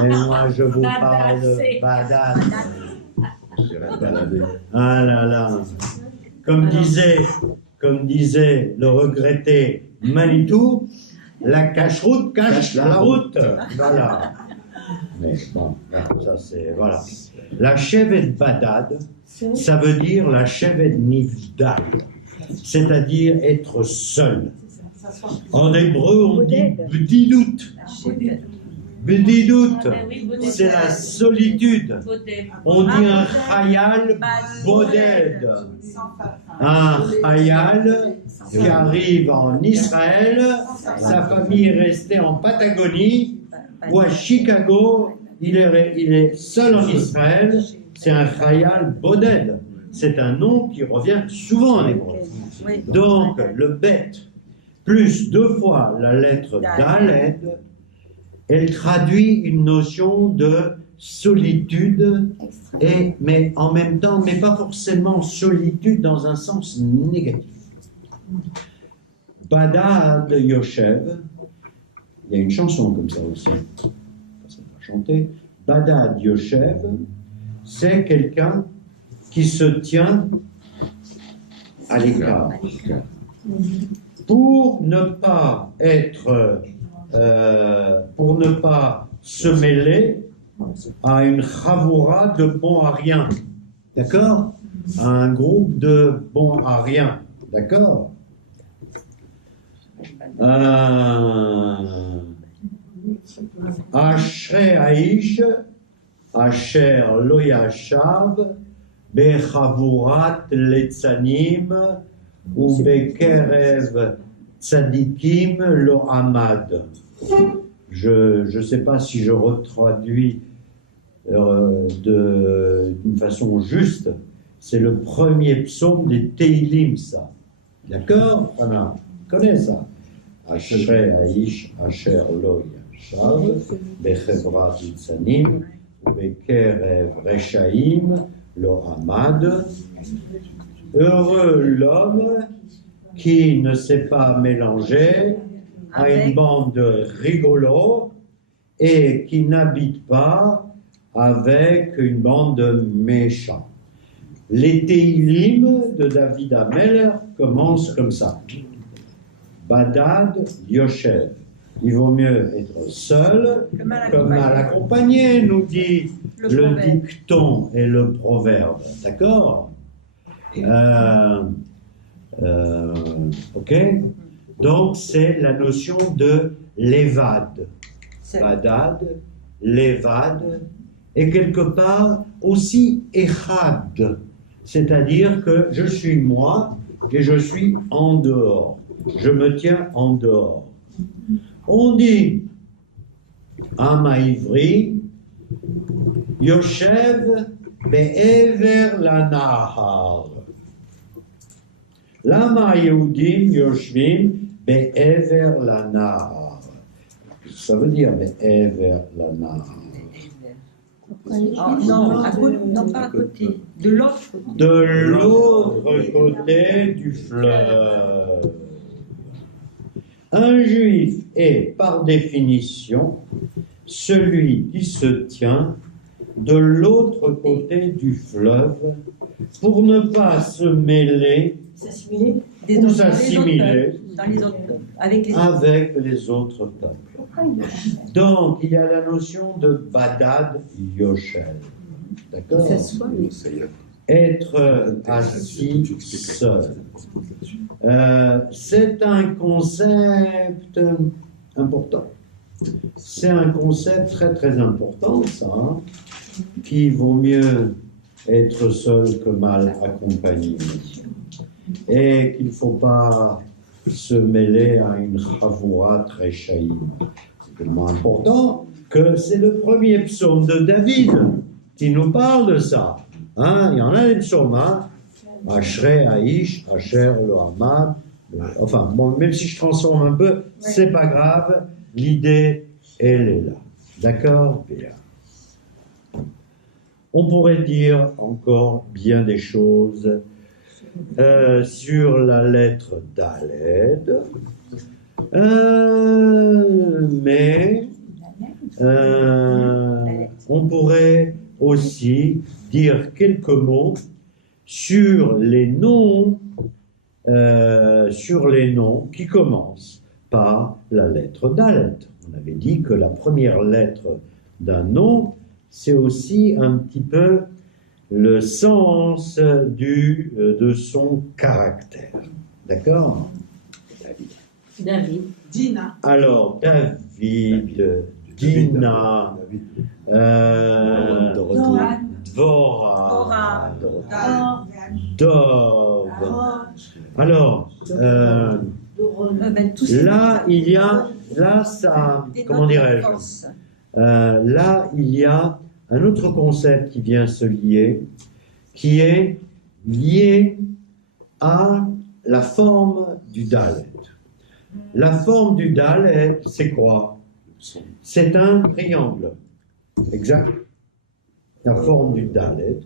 Mais moi, je vous parle de Badat. Ah là là. Comme disait le regretté Manitou, la cache-route cache la route. Voilà. Mais bon, ça c'est, voilà. La Shevet Badad, ça veut dire la Shevet Nivdal, c'est-à-dire être seul. En hébreu, on dit Bdidout. Bdidout, c'est la solitude. On dit un Chayal Boded. Un Chayal qui arrive en Israël, sa famille est restée en Patagonie, ou à Chicago, il est seul en Israël, c'est un Chayal Boded. C'est un nom qui revient souvent en hébreu. Donc, le bet, plus 2 fois la lettre Daled, elle traduit une notion de solitude, mais en même temps, mais pas forcément solitude dans un sens négatif. Badad Yoshev, il y a une chanson comme ça aussi, ça va chanter. Badad Yoshev, c'est quelqu'un qui se tient à l'écart pour ne pas être, pour ne pas se mêler à une chavoura de bons à rien, d'accord? À un groupe de bons à rien, d'accord? Ashrei Aish, Asher lo yashav, bechavurat letzanim, ou bekerev tzadikim lo amad. Je ne sais pas si je retraduis d'une façon juste. C'est le premier psaume des Teilim, ça. D'accord? Voilà, on connaît ça. Ashrei Aish, Asher lo yashav, bechevrat litzanim, bekerev reshaim lo amad. Heureux l'homme qui ne s'est pas mélangé à une bande de rigolos et qui n'habite pas avec une bande de méchants. Les Teilim de David Ameller commencent comme ça. Badad Yoshev. Il vaut mieux être seul que mal accompagné, nous dit le dicton et le proverbe. D'accord? Ok? Donc, c'est la notion de l'évade. Badad, l'évade, et quelque part aussi echad. C'est-à-dire que je suis moi et je suis en dehors. Je me tiens en dehors. On dit, Ama Ivri, Yoshev be'ever lanahar. Lama Yehudim Yoshvim be'ever lanahar. Ça veut dire be'ever lanahar. Non, pas à côté. De l'autre côté. De l'autre côté du fleuve. Un juif est, par définition, celui qui se tient de l'autre côté du fleuve pour ne pas se mêler ou s'assimiler avec les autres peuples. Donc, il y a la notion de Badad Yoshev. D'accord? Être assis seul. C'est un concept important. C'est un concept très très important, ça, hein, qu'il vaut mieux être seul que mal accompagné. Et qu'il ne faut pas se mêler à une chavoura très chaïme. C'est tellement important que c'est le premier psaume de David qui nous parle de ça. Hein, il y en a des psaumes, hein? Ashrei Aish, Asher lo amad. Enfin, bon, même si je transforme un peu, c'est pas grave, l'idée, elle est là. D'accord? Bien. On pourrait dire encore bien des choses sur la lettre Daled, mais on pourrait aussi dire quelques mots sur les noms qui commencent par la lettre Dalet. On avait dit que la première lettre d'un nom, c'est aussi un petit peu le sens de son caractère. D'accord? David. Dina. Alors, David, Dina, Dvorah, Dov. Alors, là, il y a, là, ça, comment dirais-je, là, il y a un autre concept qui vient se lier, qui est lié à la forme du Dalet. La forme du Dalet, c'est quoi? C'est un triangle. Exact. la forme du Dalet.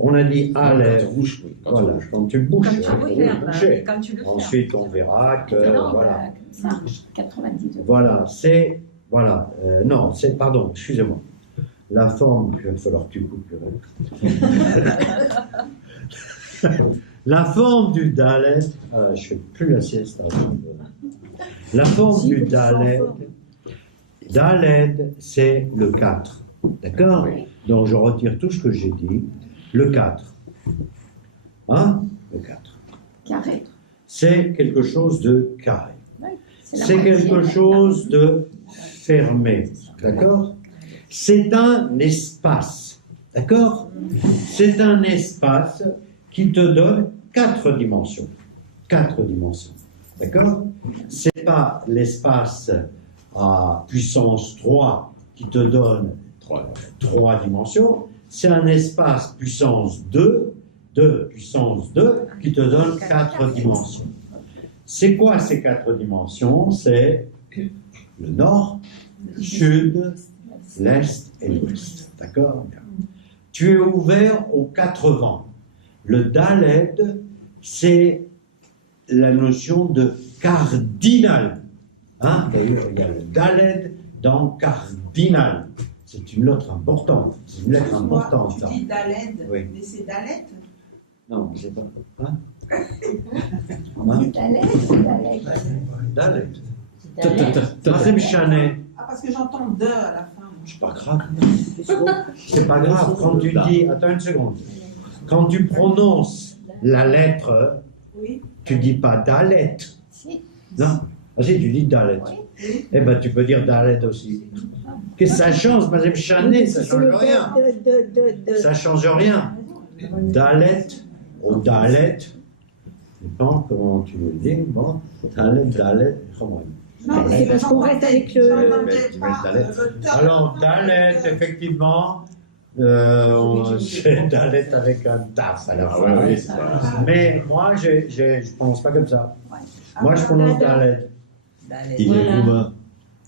On a dit Quand Aleph. tu bouges, oui. Quand tu Voilà, bouges. quand tu bouges. Quand tu hein, le tu fermes, bouger. quand tu le fermes. Ensuite, on verra que. Non, Voilà. comme ça, 90 degrés. Voilà, c'est. Voilà. Non, c'est. Pardon, excusez-moi. La forme. Il va falloir que tu coupes le reste. La forme du Dalet. Ah, je fais plus la sieste avant. La forme du Dalet. Dalet, c'est le 4. D'accord? Donc, je retire tout ce que j'ai dit. Le 4. Hein? Le 4. Carré. C'est quelque chose de carré. C'est la C'est moitié, quelque la chose de fermé. D'accord? C'est un espace. D'accord? C'est un espace qui te donne 4 dimensions. 4 dimensions. D'accord? C'est pas l'espace à puissance 3 qui te donne 3 dimensions. C'est un espace puissance 2 puissance 2 qui te donne 4 dimensions. C'est quoi ces 4 dimensions? C'est le nord, le sud, l'est et l'ouest. D'accord? Tu es ouvert aux 4 vents. Le Dalet, c'est la notion de cardinal. Hein? D'ailleurs, il y a le Dalet dans cardinal. C'est une lettre importante. C'est une lettre importante. Ça. Tu dis Dalet, Oui. mais c'est Dalet? Non, je sais pas. Hein? On dit Dalet, Dalet. Dalet. Dalet. Mazem Chané. Ah, parce que j'entends de à la fin. C'est pas grave. C'est pas grave. Quand tu dis. Attends une seconde. Quand tu prononces la lettre, Oui. tu dis pas Dalet. Si. Non. Ah si, tu dis Dalet. Eh ben, tu peux dire Dalet aussi. Qu'est-ce que ça change, Mazem Chané? Ça change rien. Ça change rien. Dalet ou Dalet, je sais pas comment tu le dis, bon, Dalet, comment Non, C'est parce qu'on reste avec le- j'entendais pas Dalet. le top. Alors, Dalet, effectivement, c'est Dalet avec un taf à la Ah fin. ouais, oui, c'est pas. Mais moi, je prononce pas comme ça. Ah, Moi, je prononce Dalet. Il est Voilà. roumain.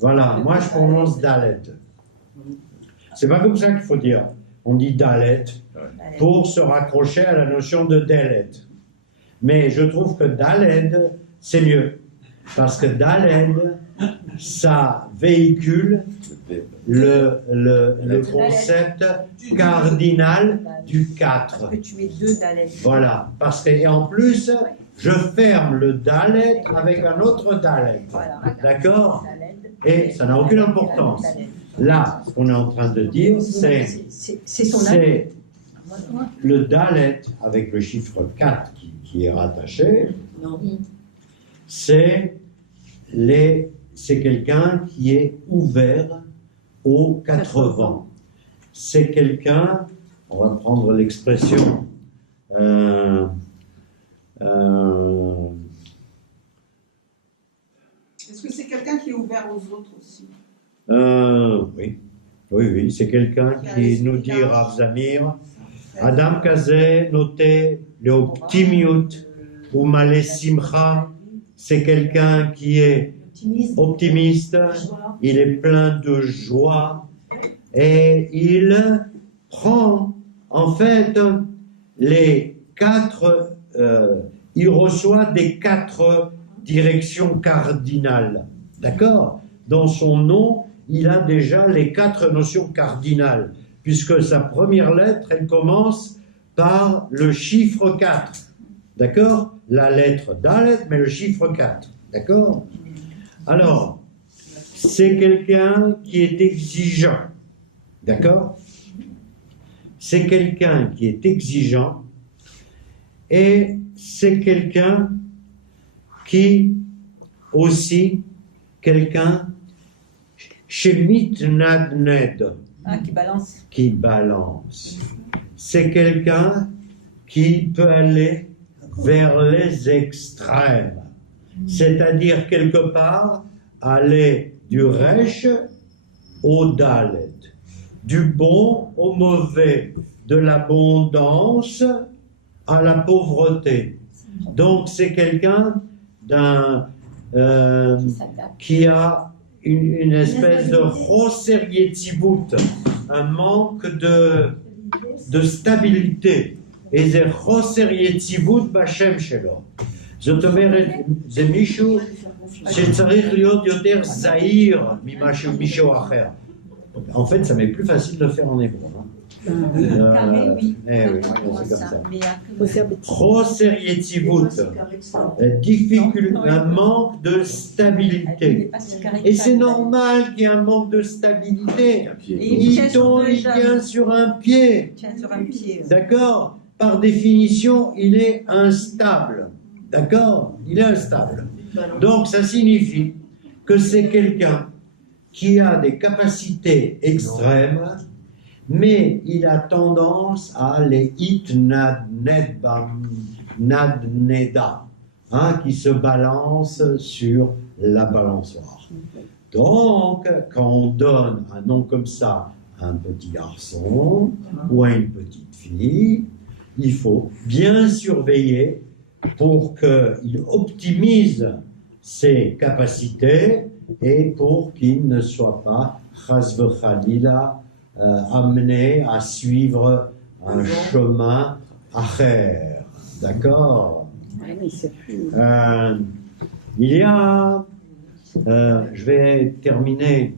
Voilà, moi, je prononce Dalet. C'est pas comme ça qu'il faut dire. On dit Dalet pour se raccrocher à la notion de Dalet. Mais je trouve que Dalet, c'est mieux. Parce que Dalet, ça véhicule le concept cardinal du 4. Parce que tu mets 2 Dalet. Voilà. Parce que, et en plus, je ferme le Dalet avec un autre Dalet. Voilà. D'accord? Dalet. Et ça n'a aucune importance. Dalet. Là, ce qu'on est en train de dire, c'est C'est son Dalet. le Dalet avec le chiffre 4 qui est rattaché, c'est quelqu'un qui est ouvert aux 4 vents. C'est quelqu'un, on va prendre l'expression, Est-ce que c'est quelqu'un qui est ouvert aux autres aussi? oui, c'est quelqu'un qui nous dit, Rav Zamir, Adam Kazé, noté le optimiut ou malé simcha, c'est quelqu'un qui est optimiste, il est plein de joie et il prend en fait les 4, il reçoit des 4 directions cardinales, d'accord? Dans son nom, il a déjà les 4 notions cardinales, puisque sa première lettre, elle commence par le chiffre 4, d'accord? La lettre Dalet, mais le chiffre 4, d'accord? Alors, c'est quelqu'un qui est exigeant, d'accord? C'est quelqu'un qui est exigeant et c'est quelqu'un qui aussi, quelqu'un chez Mitnadned, Qui balance. qui balance. C'est quelqu'un qui peut aller vers les extrêmes, c'est-à-dire quelque part aller du Resh au Dalet, du bon au mauvais, de l'abondance à la pauvreté. Donc c'est quelqu'un qui a une espèce de Roser Yetzibut, un manque de stabilité. Et זה חוסר יציבות בשם שלו. זאת אומרת, זה מישהו שצריך להיות יותר זהיר ממישהו אחר. En fait, ça m'est plus facile de le faire en hébreu. Carré, oui. Oui, Ouais, c'est comme ça. Mais après, חוסר יציבות, un manque de stabilité. Et c'est normal qu'il y ait un manque de stabilité. Il tient sur un pied. Sur un pied. D'accord? Par définition, il est instable. D'accord? Il est instable. Donc, ça signifie que c'est quelqu'un qui a des capacités extrêmes, mais il a tendance à les nadneda, qui se balance sur la balançoire. Donc, quand on donne un nom comme ça à un petit garçon ou à une petite fille, il faut bien surveiller pour qu'il optimise ses capacités et pour qu'il ne soit pas, chas v'chalila, amené à suivre un chemin acher. D'accord? Il y a, je vais terminer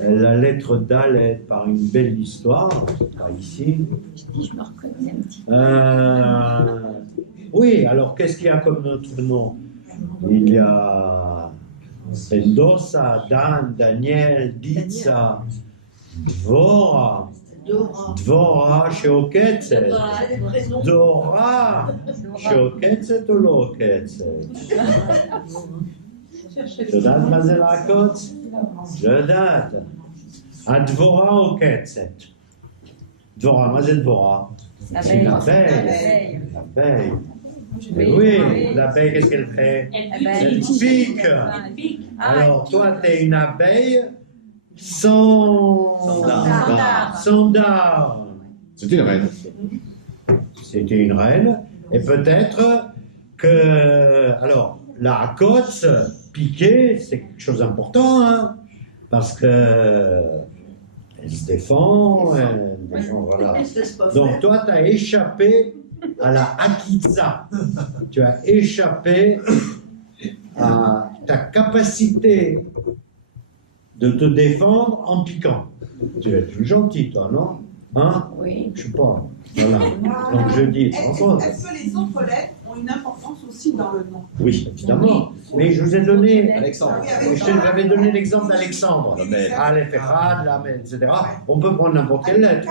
la lettre Dalet par une belle histoire, pas ici. Je me reconnais un petit Oui, alors qu'est-ce qu'il y a comme notre nom? Il y a Mendoza, Dan, Daniel, Ditsa, Dvora, Dvora, Sheoketzet, Dora, Sheoketzet ou לא Oketzet? את יודעת מה זה לעקוץ? לא יודעת. הדבורה עוקצת. דבורה, מה זה דבורה? C'est l'abeille. L'abeille. Oui, l'abeille, qu'est-ce qu'elle fait? Elle pique. Alors, toi, tu es une abeille sans dard. C'était une reine. C'était une reine. Et peut-être que... Alors, la côte, piquer, c'est quelque chose d'important, hein, parce que elle se défend, voilà. Donc toi, tu as échappé à la akitza, tu as échappé à ta capacité de te défendre en piquant. Tu es plus gentil, toi, non? Hein? Oui. Je sais pas. Voilà. Donc je dis, Est-ce que les autres lettres ont une importance aussi dans le nom? oui, évidemment. Mais je vous ai donné, Alexandre. j'avais donné l'exemple d'Alexandre. Aleph, Echad, Lamed, etc. On peut prendre n'importe quelle lettre.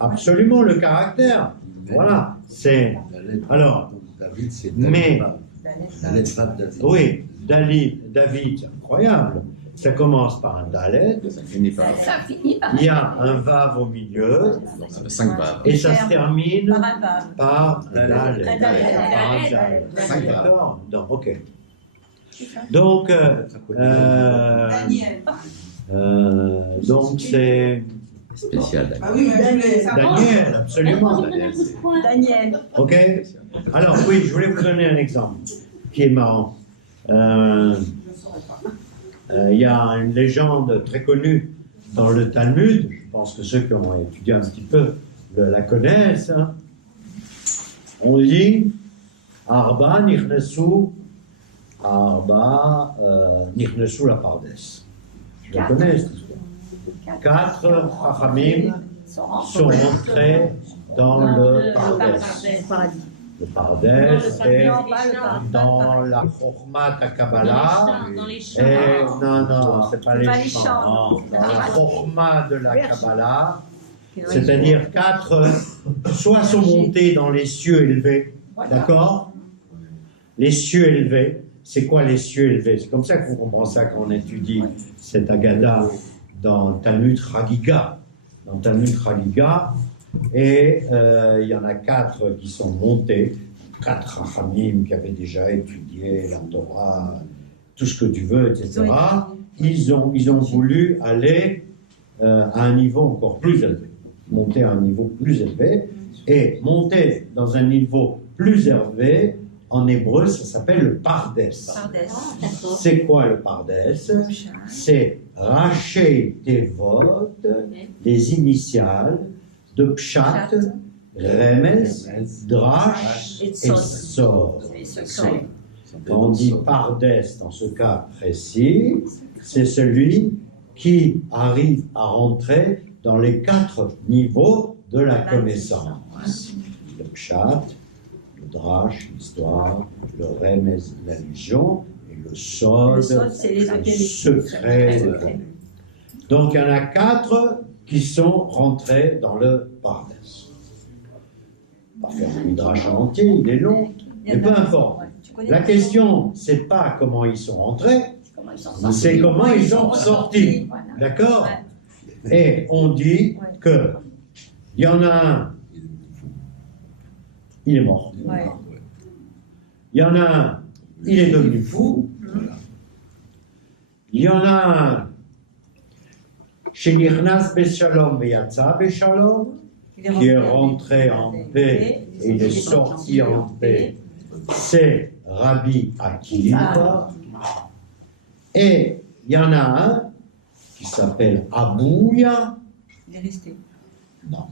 Absolument, le caractère. Voilà. C'est. Alors, David, c'est mais. la lettre David. Oui, David, c'est incroyable. Ça commence par un Dalet. Ça finit par. Ça finit par. Il y a un Vav au milieu. Donc ça fait 5 vaves. Et ça se termine Par un vav. par un Dalet. Un Dalet. Par un Dalet. Cinq vaves. D'accord? Donc, ok. Donc, donc c'est Spécial. Ah oui, mais je voulais savoir. Daniel, absolument. Daniel. Ok. Alors oui, je voulais vous donner un exemple qui est marrant. Il y a une légende très connue dans le Talmud. Je pense que ceux qui ont étudié un petit peu la connaissent. Hein. On dit Arba nichnesu la Pardes. Je la connais cette histoire. 4 Chachamim sont rentrés dans le Pardes. Le Pardes est dans la Chokhmat Kabbalah. Et non, c'est pas les champs. Dans la Chokhmat de la Kabbalah, c'est-à-dire 4, soit sont montés dans les cieux élevés, d'accord? Les cieux élevés, c'est quoi les cieux élevés? C'est comme ça qu'on comprend ça quand on étudie cette Agada dans Talmud Chagiga. Dans Talmud Chagiga, et il y en a 4 qui sont montés, 4 Chachamim qui avaient déjà étudié la Torah, tout ce que tu veux, etc. Ils ont voulu aller à un niveau encore plus élevé, monter à un niveau plus élevé, et monter dans un niveau plus élevé, en hébreu, ça s'appelle le pardes. Pardes. D'accord. C'est quoi le pardes? C'est Raché Tevot, les initiales de Pshat, Remez, Drash et Sod. C'est les secrets. Quand on dit pardes dans ce cas précis, c'est celui qui arrive à rentrer dans les 4 niveaux de la connaissance. Le Pshat, le Drash, l'histoire, le Remez, l'allusion, et le Sod, c'est les le secret. Donc il y en a 4 qui sont rentrés dans le pardes. Pas faire le Midrash en entier, il est long, mais peu importe. La question, c'est pas comment ils sont rentrés, c'est comment ils sont sortis. D'accord? Et on dit que il y en a un, il est mort. Il y en a un, il est devenu fou. Il y en a un, Shenichnas Beshalom Veyatza Beshalom, qui est rentré en paix et il est sorti en paix. C'est Rabbi Akiva. Et il y en a un qui s'appelle Abouya. Il est resté. Non.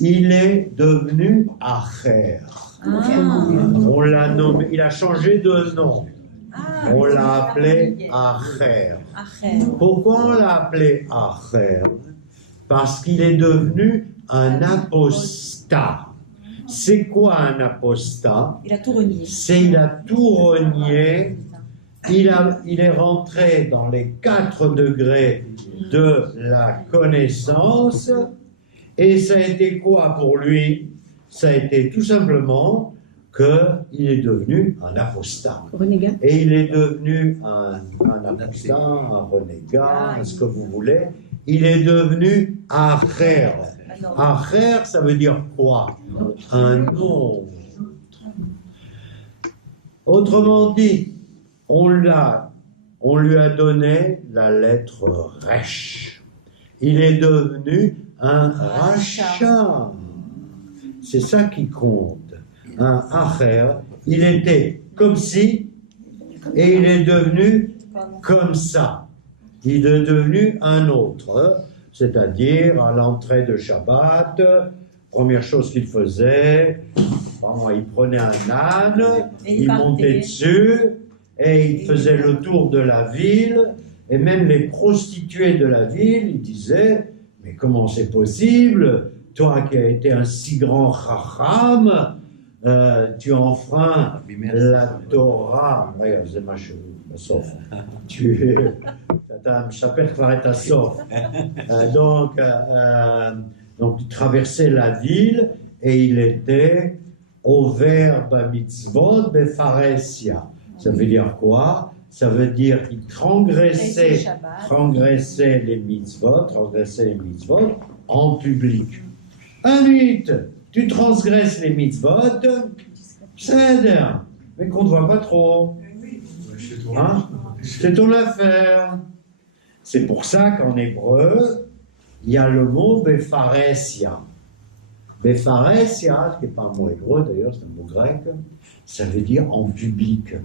Il est devenu Acher. On l'a nommé, il a changé de nom. On l'a appelé Acher. Pourquoi on l'a appelé Acher? Parce qu'il est devenu un apostat. C'est quoi un apostat? Il a tout renié. Il a tout renié. Il est rentré dans les 4 degrés de la connaissance. Et ça a été quoi pour lui? Ça a été tout simplement qu'il est devenu un apostat. Renégat. Et il est devenu un apostat, un renégat, ce que vous voulez. Il est devenu Acher. Acher, ça veut dire quoi? Un autre. Autrement dit, on lui a donné la lettre Resh. Il est devenu un Racha. C'est ça qui compte. Un Acher, il était comme si, et il est devenu comme ça. Il est devenu un autre. C'est-à-dire, à l'entrée de Shabbat, première chose qu'il faisait, il prenait un âne, il montait dessus, et il faisait le tour de la ville, et même les prostituées de la ville, ils disaient, mais comment c'est possible, toi qui as été un si grand chacham, tu enfreins la Torah, regarde, c'est ma cheveux, sauf, אתה משפר כבר את הסוף. Donc, il traversait la ville et il était au verbe mitzvot befaresia. Ça veut dire quoi? Ça veut dire qu'il transgressait les mitzvot, en public. Vite, tu transgresses les mitzvot, c'est mais qu'on ne voit pas trop. Hein? C'est ton affaire. C'est pour ça qu'en hébreu, il y a le mot befaresia. Befaresia, qui n'est pas un mot hébreu d'ailleurs, c'est un mot grec, ça veut dire en public.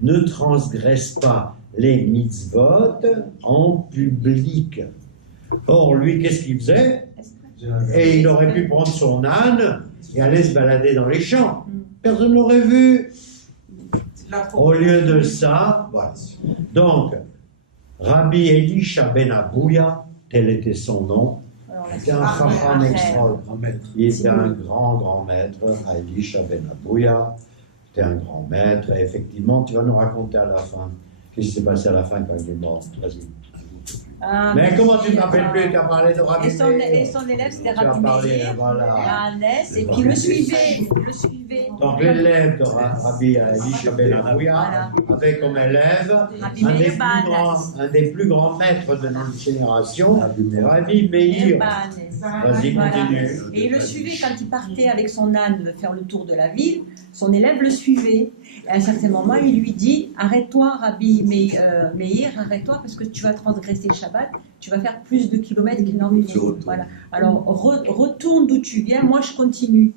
Ne transgresse pas les mitzvot en public. Or, lui, qu'est-ce qu'il faisait? Et il aurait pu prendre son âne et aller se balader dans les champs. Personne ne l'aurait vu. Au lieu de ça, voilà. Donc, Rabbi Elisha ben Abouya, tel était son nom, était un chacham extraordinaire. Il était un grand maître, Elisha ben Abouya, était un grand maître, et effectivement, tu vas nous raconter à la fin, qu'est-ce qui s'est passé à la fin quand il est mort. Vas-y. Mais comment tu ne t'appelles plus? Tu as parlé de Rabbi Meir. Et son élève, c'était Rabbi Meir, voilà. et puis il le suivait. Donc l'élève de Rabbi Elisha ben Abouya avait comme élève un des plus grands maîtres de notre génération, Rabbi Meir. Vas-y, continue. Et il le suivait quand il partait avec son âne faire le tour de la ville, son élève le suivait. Et à un certain moment, il lui dit, arrête-toi Rabbi Meir, arrête-toi parce que tu vas transgresser le Shabbat, tu vas faire plus de kilomètres qu'il n'en vient. Voilà. Alors retourne d'où tu viens, moi je continue.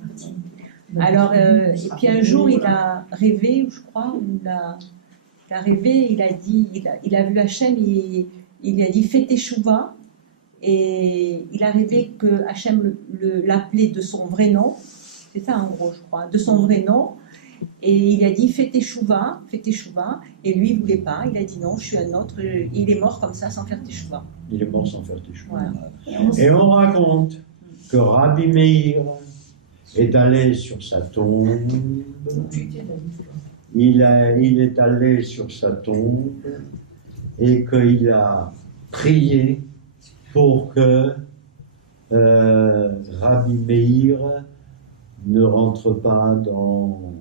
Alors, et puis un jour, il a rêvé, je crois, il a rêvé, il a dit, il a vu Hachem, il lui a dit fais teshuva, et il a rêvé que Hachem l'appelait de son vrai nom, c'est ça en gros, je crois, de son vrai nom, et il a dit fais teshuva, et lui il voulait pas, il a dit non, je suis un autre, il est mort comme ça sans faire teshuva. Il est mort sans faire teshuva. Voilà. Et on raconte que Rabbi Meir est allé sur sa tombe. Il est allé sur sa tombe et qu'il a prié pour que Rabbi Meir ne rentre pas dans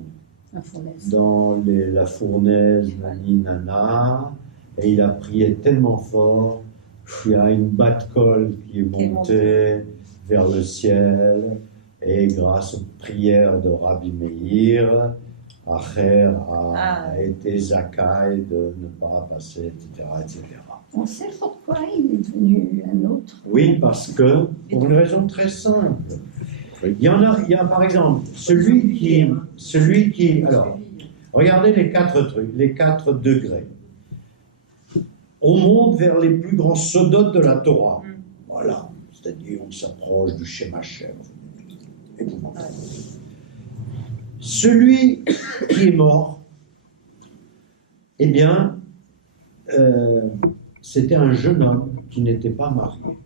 la fournaise, nani nana, et il a prié tellement fort qu'il y a une batte-colle qui est montée vers le ciel, et grâce aux prières de Rabbi Meir, Acher a été zakai de ne pas passer, etc., etc. On sait pourquoi il est devenu un autre. Oui, parce que, pour une raison très simple, il y a par exemple celui qui, alors, regardez les 4 trucs, les 4 degrés. On monte vers les plus grands sodotes de la Torah. Voilà, c'est-à-dire on s'approche du Shem Hashem. Celui qui est mort, eh bien, c'était un jeune homme qui n'était pas marié.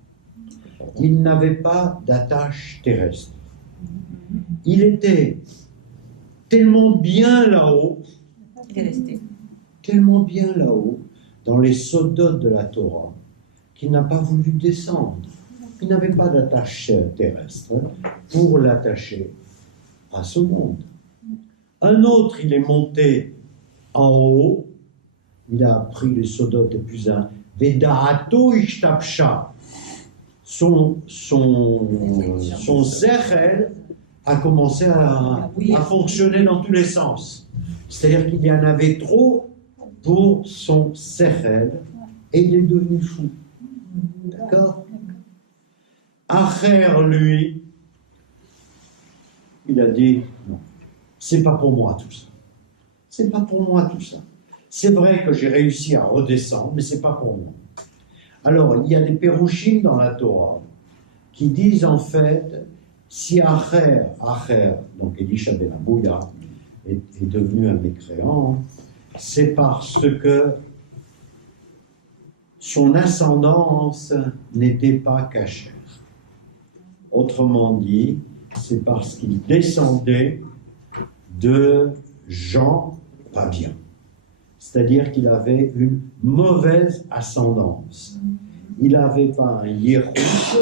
Il n'avait pas d'attache terrestre. Il était tellement bien là-haut, tellement bien là-haut, dans les sodotes de la Torah, qu'il n'a pas voulu descendre. Il n'avait pas d'attache terrestre pour l'attacher à ce monde. Un autre, il est monté en haut, il a pris les sodotes les plus un. Veda'ato ishtapsha. Son sechel a commencé à fonctionner dans tous les sens. C'est-à-dire qu'il y en avait trop pour son sechel et il est devenu fou. D'accord? Acher, lui, il a dit non, c'est pas pour moi tout ça. C'est pas pour moi tout ça. C'est vrai que j'ai réussi à redescendre, mais c'est pas pour moi. Alors, il y a des pérouchim dans la Torah qui disent en fait, si Acher, donc Elisha ben Abouya, est devenu un mécréant, c'est parce que son ascendance n'était pas cachée. Autrement dit, c'est parce qu'il descendait de gens pas bien. C'est-à-dire qu'il avait une mauvaise ascendance. Il n'avait pas un hiérus,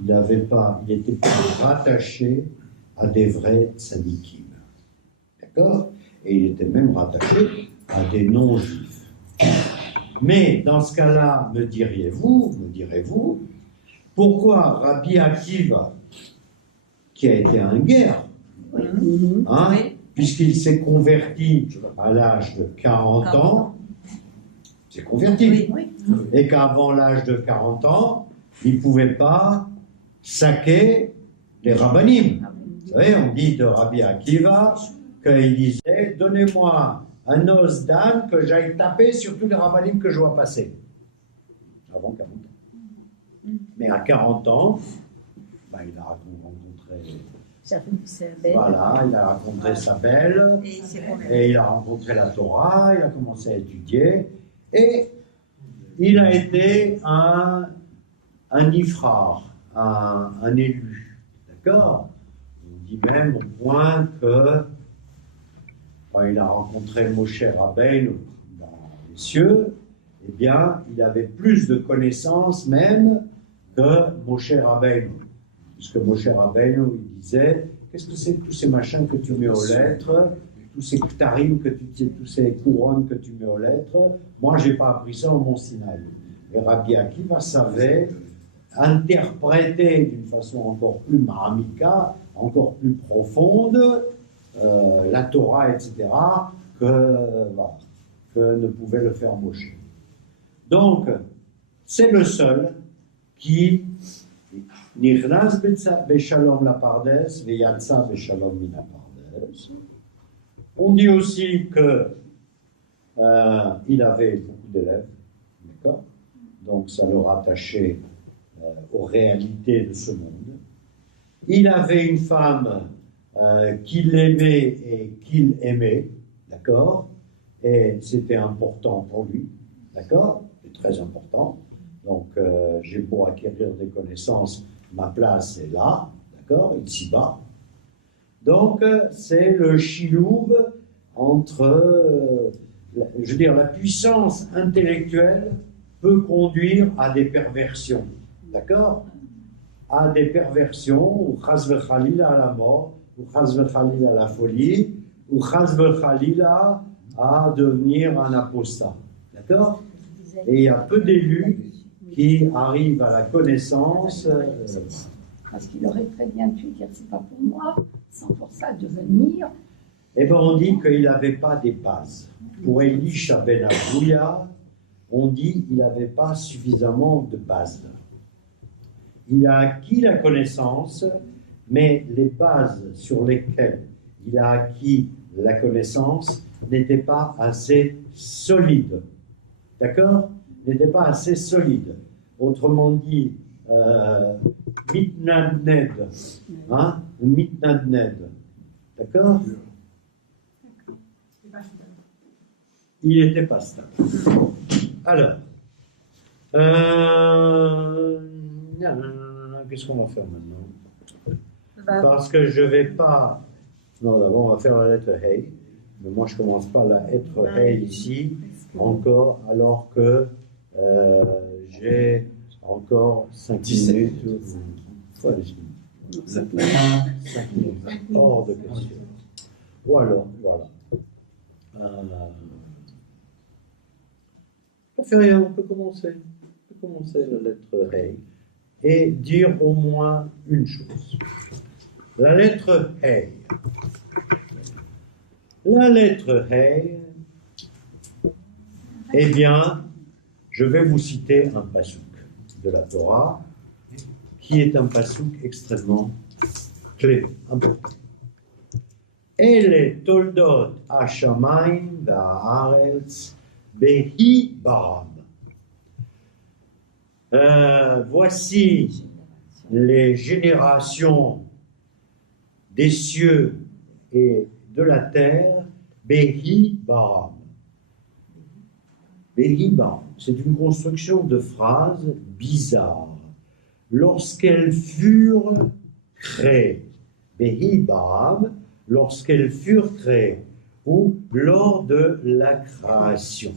il n'était pas rattaché à des vrais tzadikim. D'accord? Et il était même rattaché à des non-juifs. Mais dans ce cas-là, me direz-vous, pourquoi Rabbi Akiva, qui a été un guerre, puisqu'il s'est converti à l'âge de 40 ans, s'est converti, et qu'avant l'âge de 40 ans, il ne pouvait pas saquer les rabbanim. Vous savez, on dit de Rabbi Akiva qu'il disait « Donnez-moi un os d'âne que j'aille taper sur tous les rabbanim que je vois passer. » Avant 40 ans. Mais à 40 ans, il a rencontré... Voilà, il a rencontré sa belle, et il a rencontré la Torah, il a commencé à étudier, et il a été un ifrar, un élu. D'accord? On dit même au point que quand il a rencontré Moshe Rabbeinu dans les cieux, eh bien, il avait plus de connaissances même que Moshe Rabbeinu. Puisque Moshe Rabbeinu, il disait, qu'est-ce que c'est que tous ces machins que tu mets aux lettres, tous ces ktarim, tous ces couronnes que tu mets aux lettres, moi, je n'ai pas appris ça au Mont Sinaï. Et Rabbi Akiva savait interpréter d'une façon encore plus mahamika, encore plus profonde, la Torah, etc., que ne pouvait le faire Moshe. Donc, c'est le seul qui Nirnas beshalom la pardes, veyatsa beshalom min. parenthèse. On dit aussi que il avait beaucoup d'élèves, d'accord? Donc ça le rattachait aux réalités de ce monde. Il avait une femme qu'il aimait et qu'il aimait, d'accord? Et c'était important pour lui, d'accord? C'est très important. Donc j'ai beau acquérir des connaissances, ma place est là, d'accord? Ici-bas. Donc c'est le chiloub entre, je veux dire, la puissance intellectuelle peut conduire à des perversions, d'accord? À des perversions, ou chas v'chalila à la mort, ou chas v'chalila à la folie, ou chas v'chalila à devenir un apostat, d'accord? Et il y a peu d'élus qui arrivent à la connaissance. Parce qu'il aurait très bien pu dire c'est pas pour moi, sans pour ça devenir. Eh bien, on dit qu'il n'avait pas des bases. Pour Elisha ben Abouya, on dit qu'il n'avait pas suffisamment de bases. Il a acquis la connaissance, mais les bases sur lesquelles il a acquis la connaissance n'étaient pas assez solides. D'accord? N'étaient pas assez solides. Autrement dit, mitnadned, hein? Ou mitnadned. D'accord? Il n'était pas stable. Alors, qu'est-ce qu'on va faire maintenant? Parce que je ne vais pas... Non, d'abord, on va faire la lettre Hey. Mais moi, je ne commence pas la lettre Hey ici, encore, alors que j'ai encore 5 minutes. Ouais, 5 minutes. Hors de question. Voilà. Ça fait rien, on peut commencer. La lettre Hey et dire au moins une chose. La lettre Hey. La lettre Hey, eh bien, je vais vous citer un passouk de la Torah qui est un passouk extrêmement clé, important. Ele toldot hashamayim va'aretz behi baram. Voici les générations des cieux et de la terre, behi baram. Behi baram, c'est une construction de phrases bizarres. Lorsqu'elles furent créées, behi baram, lorsqu'elles furent créées, ou lors de la création.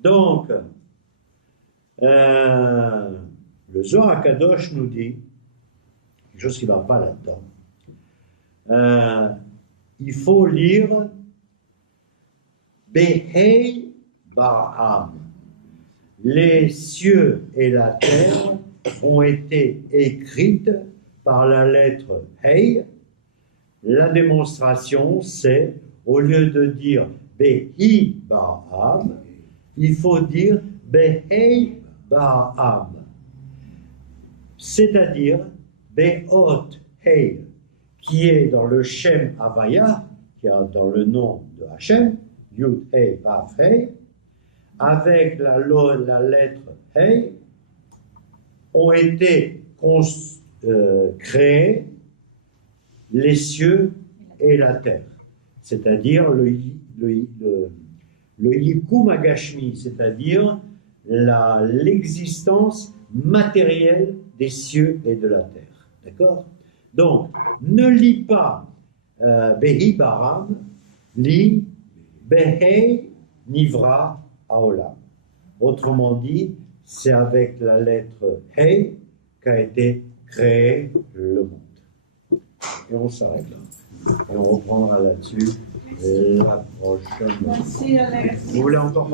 Donc, le Zohar HaKadosh nous dit quelque chose qui ne va pas là-dedans. Il faut lire Behei Baram. Les cieux et la terre ont été écrites par la lettre Hei. La démonstration, c'est, au lieu de dire Behi Baram, il faut dire Behei Baram. C'est-à-dire Be'ot Hei, qui est dans le Shem Havaya, qui est dans le nom de Hachem, Yud Hei Vav Hei, avec la lettre Hei, ont été créés les cieux et la terre, c'est-à-dire le Yikum Agashmi, c'est-à-dire l'existence matérielle des cieux et de la terre. D'accord? Donc, ne lis pas Behi Baram, lis Behei Nivra Haolam. Autrement dit, c'est avec la lettre Hei qu'a été créé le monde. Et on s'arrête là. Et on reprendra là-dessus la prochaine. Merci, Alex. Vous voulez encore